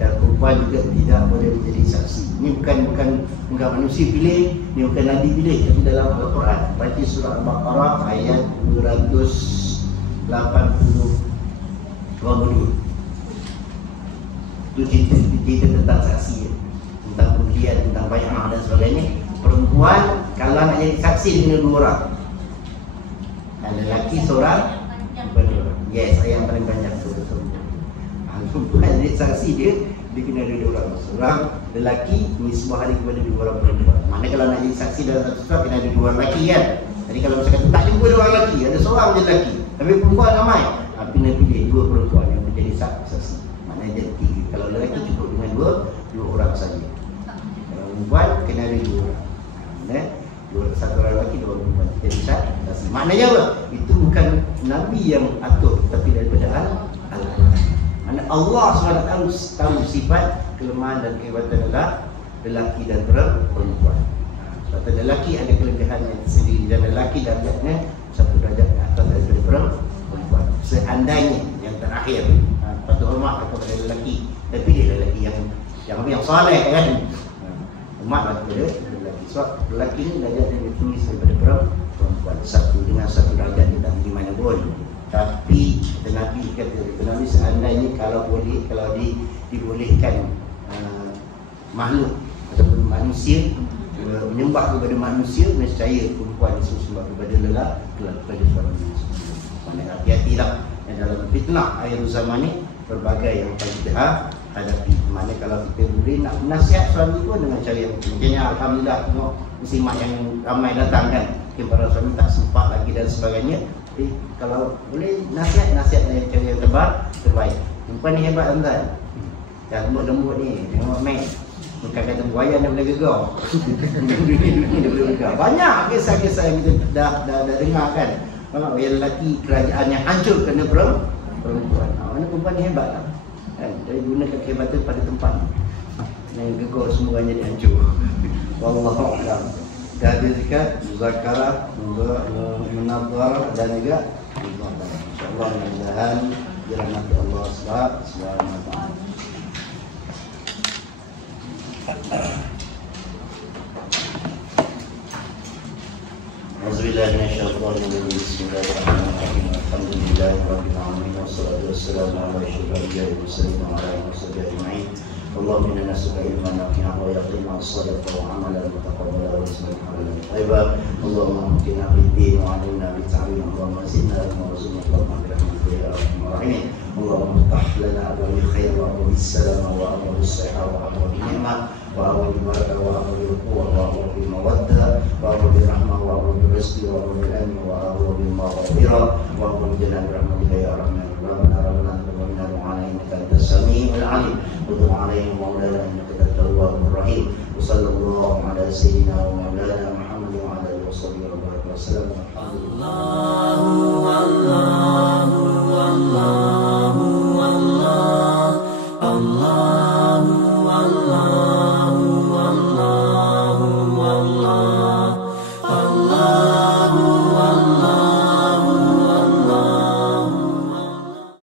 Dan perempuan juga tidak boleh menjadi saksi. Ini bukan manusia pilih, ini bukan Nabi pilih, tapi dalam Al-Quran. Baca surah Al-Baqarah ayat 282. Itu cerita tentang saksi, tentang pembelian, tentang bai'ah dan sebagainya. Perempuan kalau nak jadi saksi dengan 2 orang. Dan lelaki seorang, yes, saya yang paling banyak perempuan jadi saksi dia kena ada 2 orang. Seorang lelaki nisbah hari kepada 2 orang perempuan. Mana kalau nak jadi saksi dalam satu surah kena ada 2 orang lelaki kan. Jadi kalau misalkan tak jumpa 2 orang lelaki, ada seorang je lelaki, tapi perempuan ramai, kena pilih 2 perempuan yang menjadi saksi. Maknanya jadi 3. Kalau lelaki cukup dengan 2 orang saja. Kalau perempuan kena ada 2 orang. Satu orang lelaki, 2 perempuan jadi saksi. Maknanya apa? Itu bukan Nabi yang atur, tapi daripada Al-Quran. Allah SWT tahu sifat kelemahan dan kehebatan lelaki dan perempuan. Sebab lelaki ada kelebihannya sendiri dan lelaki darjatnya satu darjat ke atas daripada perempuan. Seandainya yang terakhir patut hormat kepada lelaki, tapi dia lelaki yang soleh kan. Hormat kepada lelaki. Sebab lelaki ni darjat yang ditulis daripada perempuan. buat satu dengan satu derajat dia tak pergi mana pun. Tapi Nabi kata Nabi seandainya kalau boleh, kalau dibolehkan makhluk ataupun manusia menyembah kepada manusia, nescaya perempuan disembah kepada lelaki, kepada suami. Mana hati-hatilah dalam fitnah akhir zaman ni, berbagai yang kita hadapi. Mana kalau kita boleh nak nasihat suami pun dengan cara yang mungkinnya, alhamdulillah tengok muslimat yang ramai datang kan, mungkin para suami tak sempat lagi dan sebagainya. Tapi kalau boleh nasihat dengan cara yang terbaik. Perempuan ni hebat tuan-tuan. Dan lembut-lembut ni, tengok Mac. Bukan kata buaya dia boleh gegar. Dunia dia boleh gegar. Banyak kisah-kisah yang kita dah dengar kan. Yang lelaki kerajaan yang hancur kerana perempuan. Mana perempuan ni hebat lah. Kan? Dia gunakan kehebatan pada tempat. Yang gegar semua jadi hancur. Wallahu'alam. Dan dia cakap muzakarah, menazar dan juga insyaAllah mudah-mudahan dirahmati Allah subhanahu wa ta'ala. Auzubillahi minasyaitonir rajim. Bismillahirrahmanirrahim. Alhamdulillahirabbil alamin wassalatu wassalamu ala asyrofil anbiya'i wal mursalin wa ala alihi washabbihi ajma'in. Allahumma inna nas'aluka ilman nafi'an wa yaqinan shadiqan wa 'amalan mutaqabbalan wa rizqan halalan thayyiban. Allahumma amtina bid-din wa 'allimna bit-ta'wil. Allahumma zidna ilman warzuqna fahman bi rahmatika ya arhamar rahimin. Allahumma iftah lana abwaab khair wa abwaab salam wa abwaab as-sihah wa abwaab ni'mah wa abwaab barakah wa abwaab quwwah wa abwaab mawaddah wa abwaab rahmah wa abwaab rizqi wa abwaab ilmi wa abwaab maghfirah wa abwaab jalan rahmatika ya arhamar rahimin. إنك أنت السميع العليم وتب علينا مولانا إنك أنت التواب الرحيم وصلى الله على سيدنا ومولانا محمد وعلى آله وصحبه وسلم.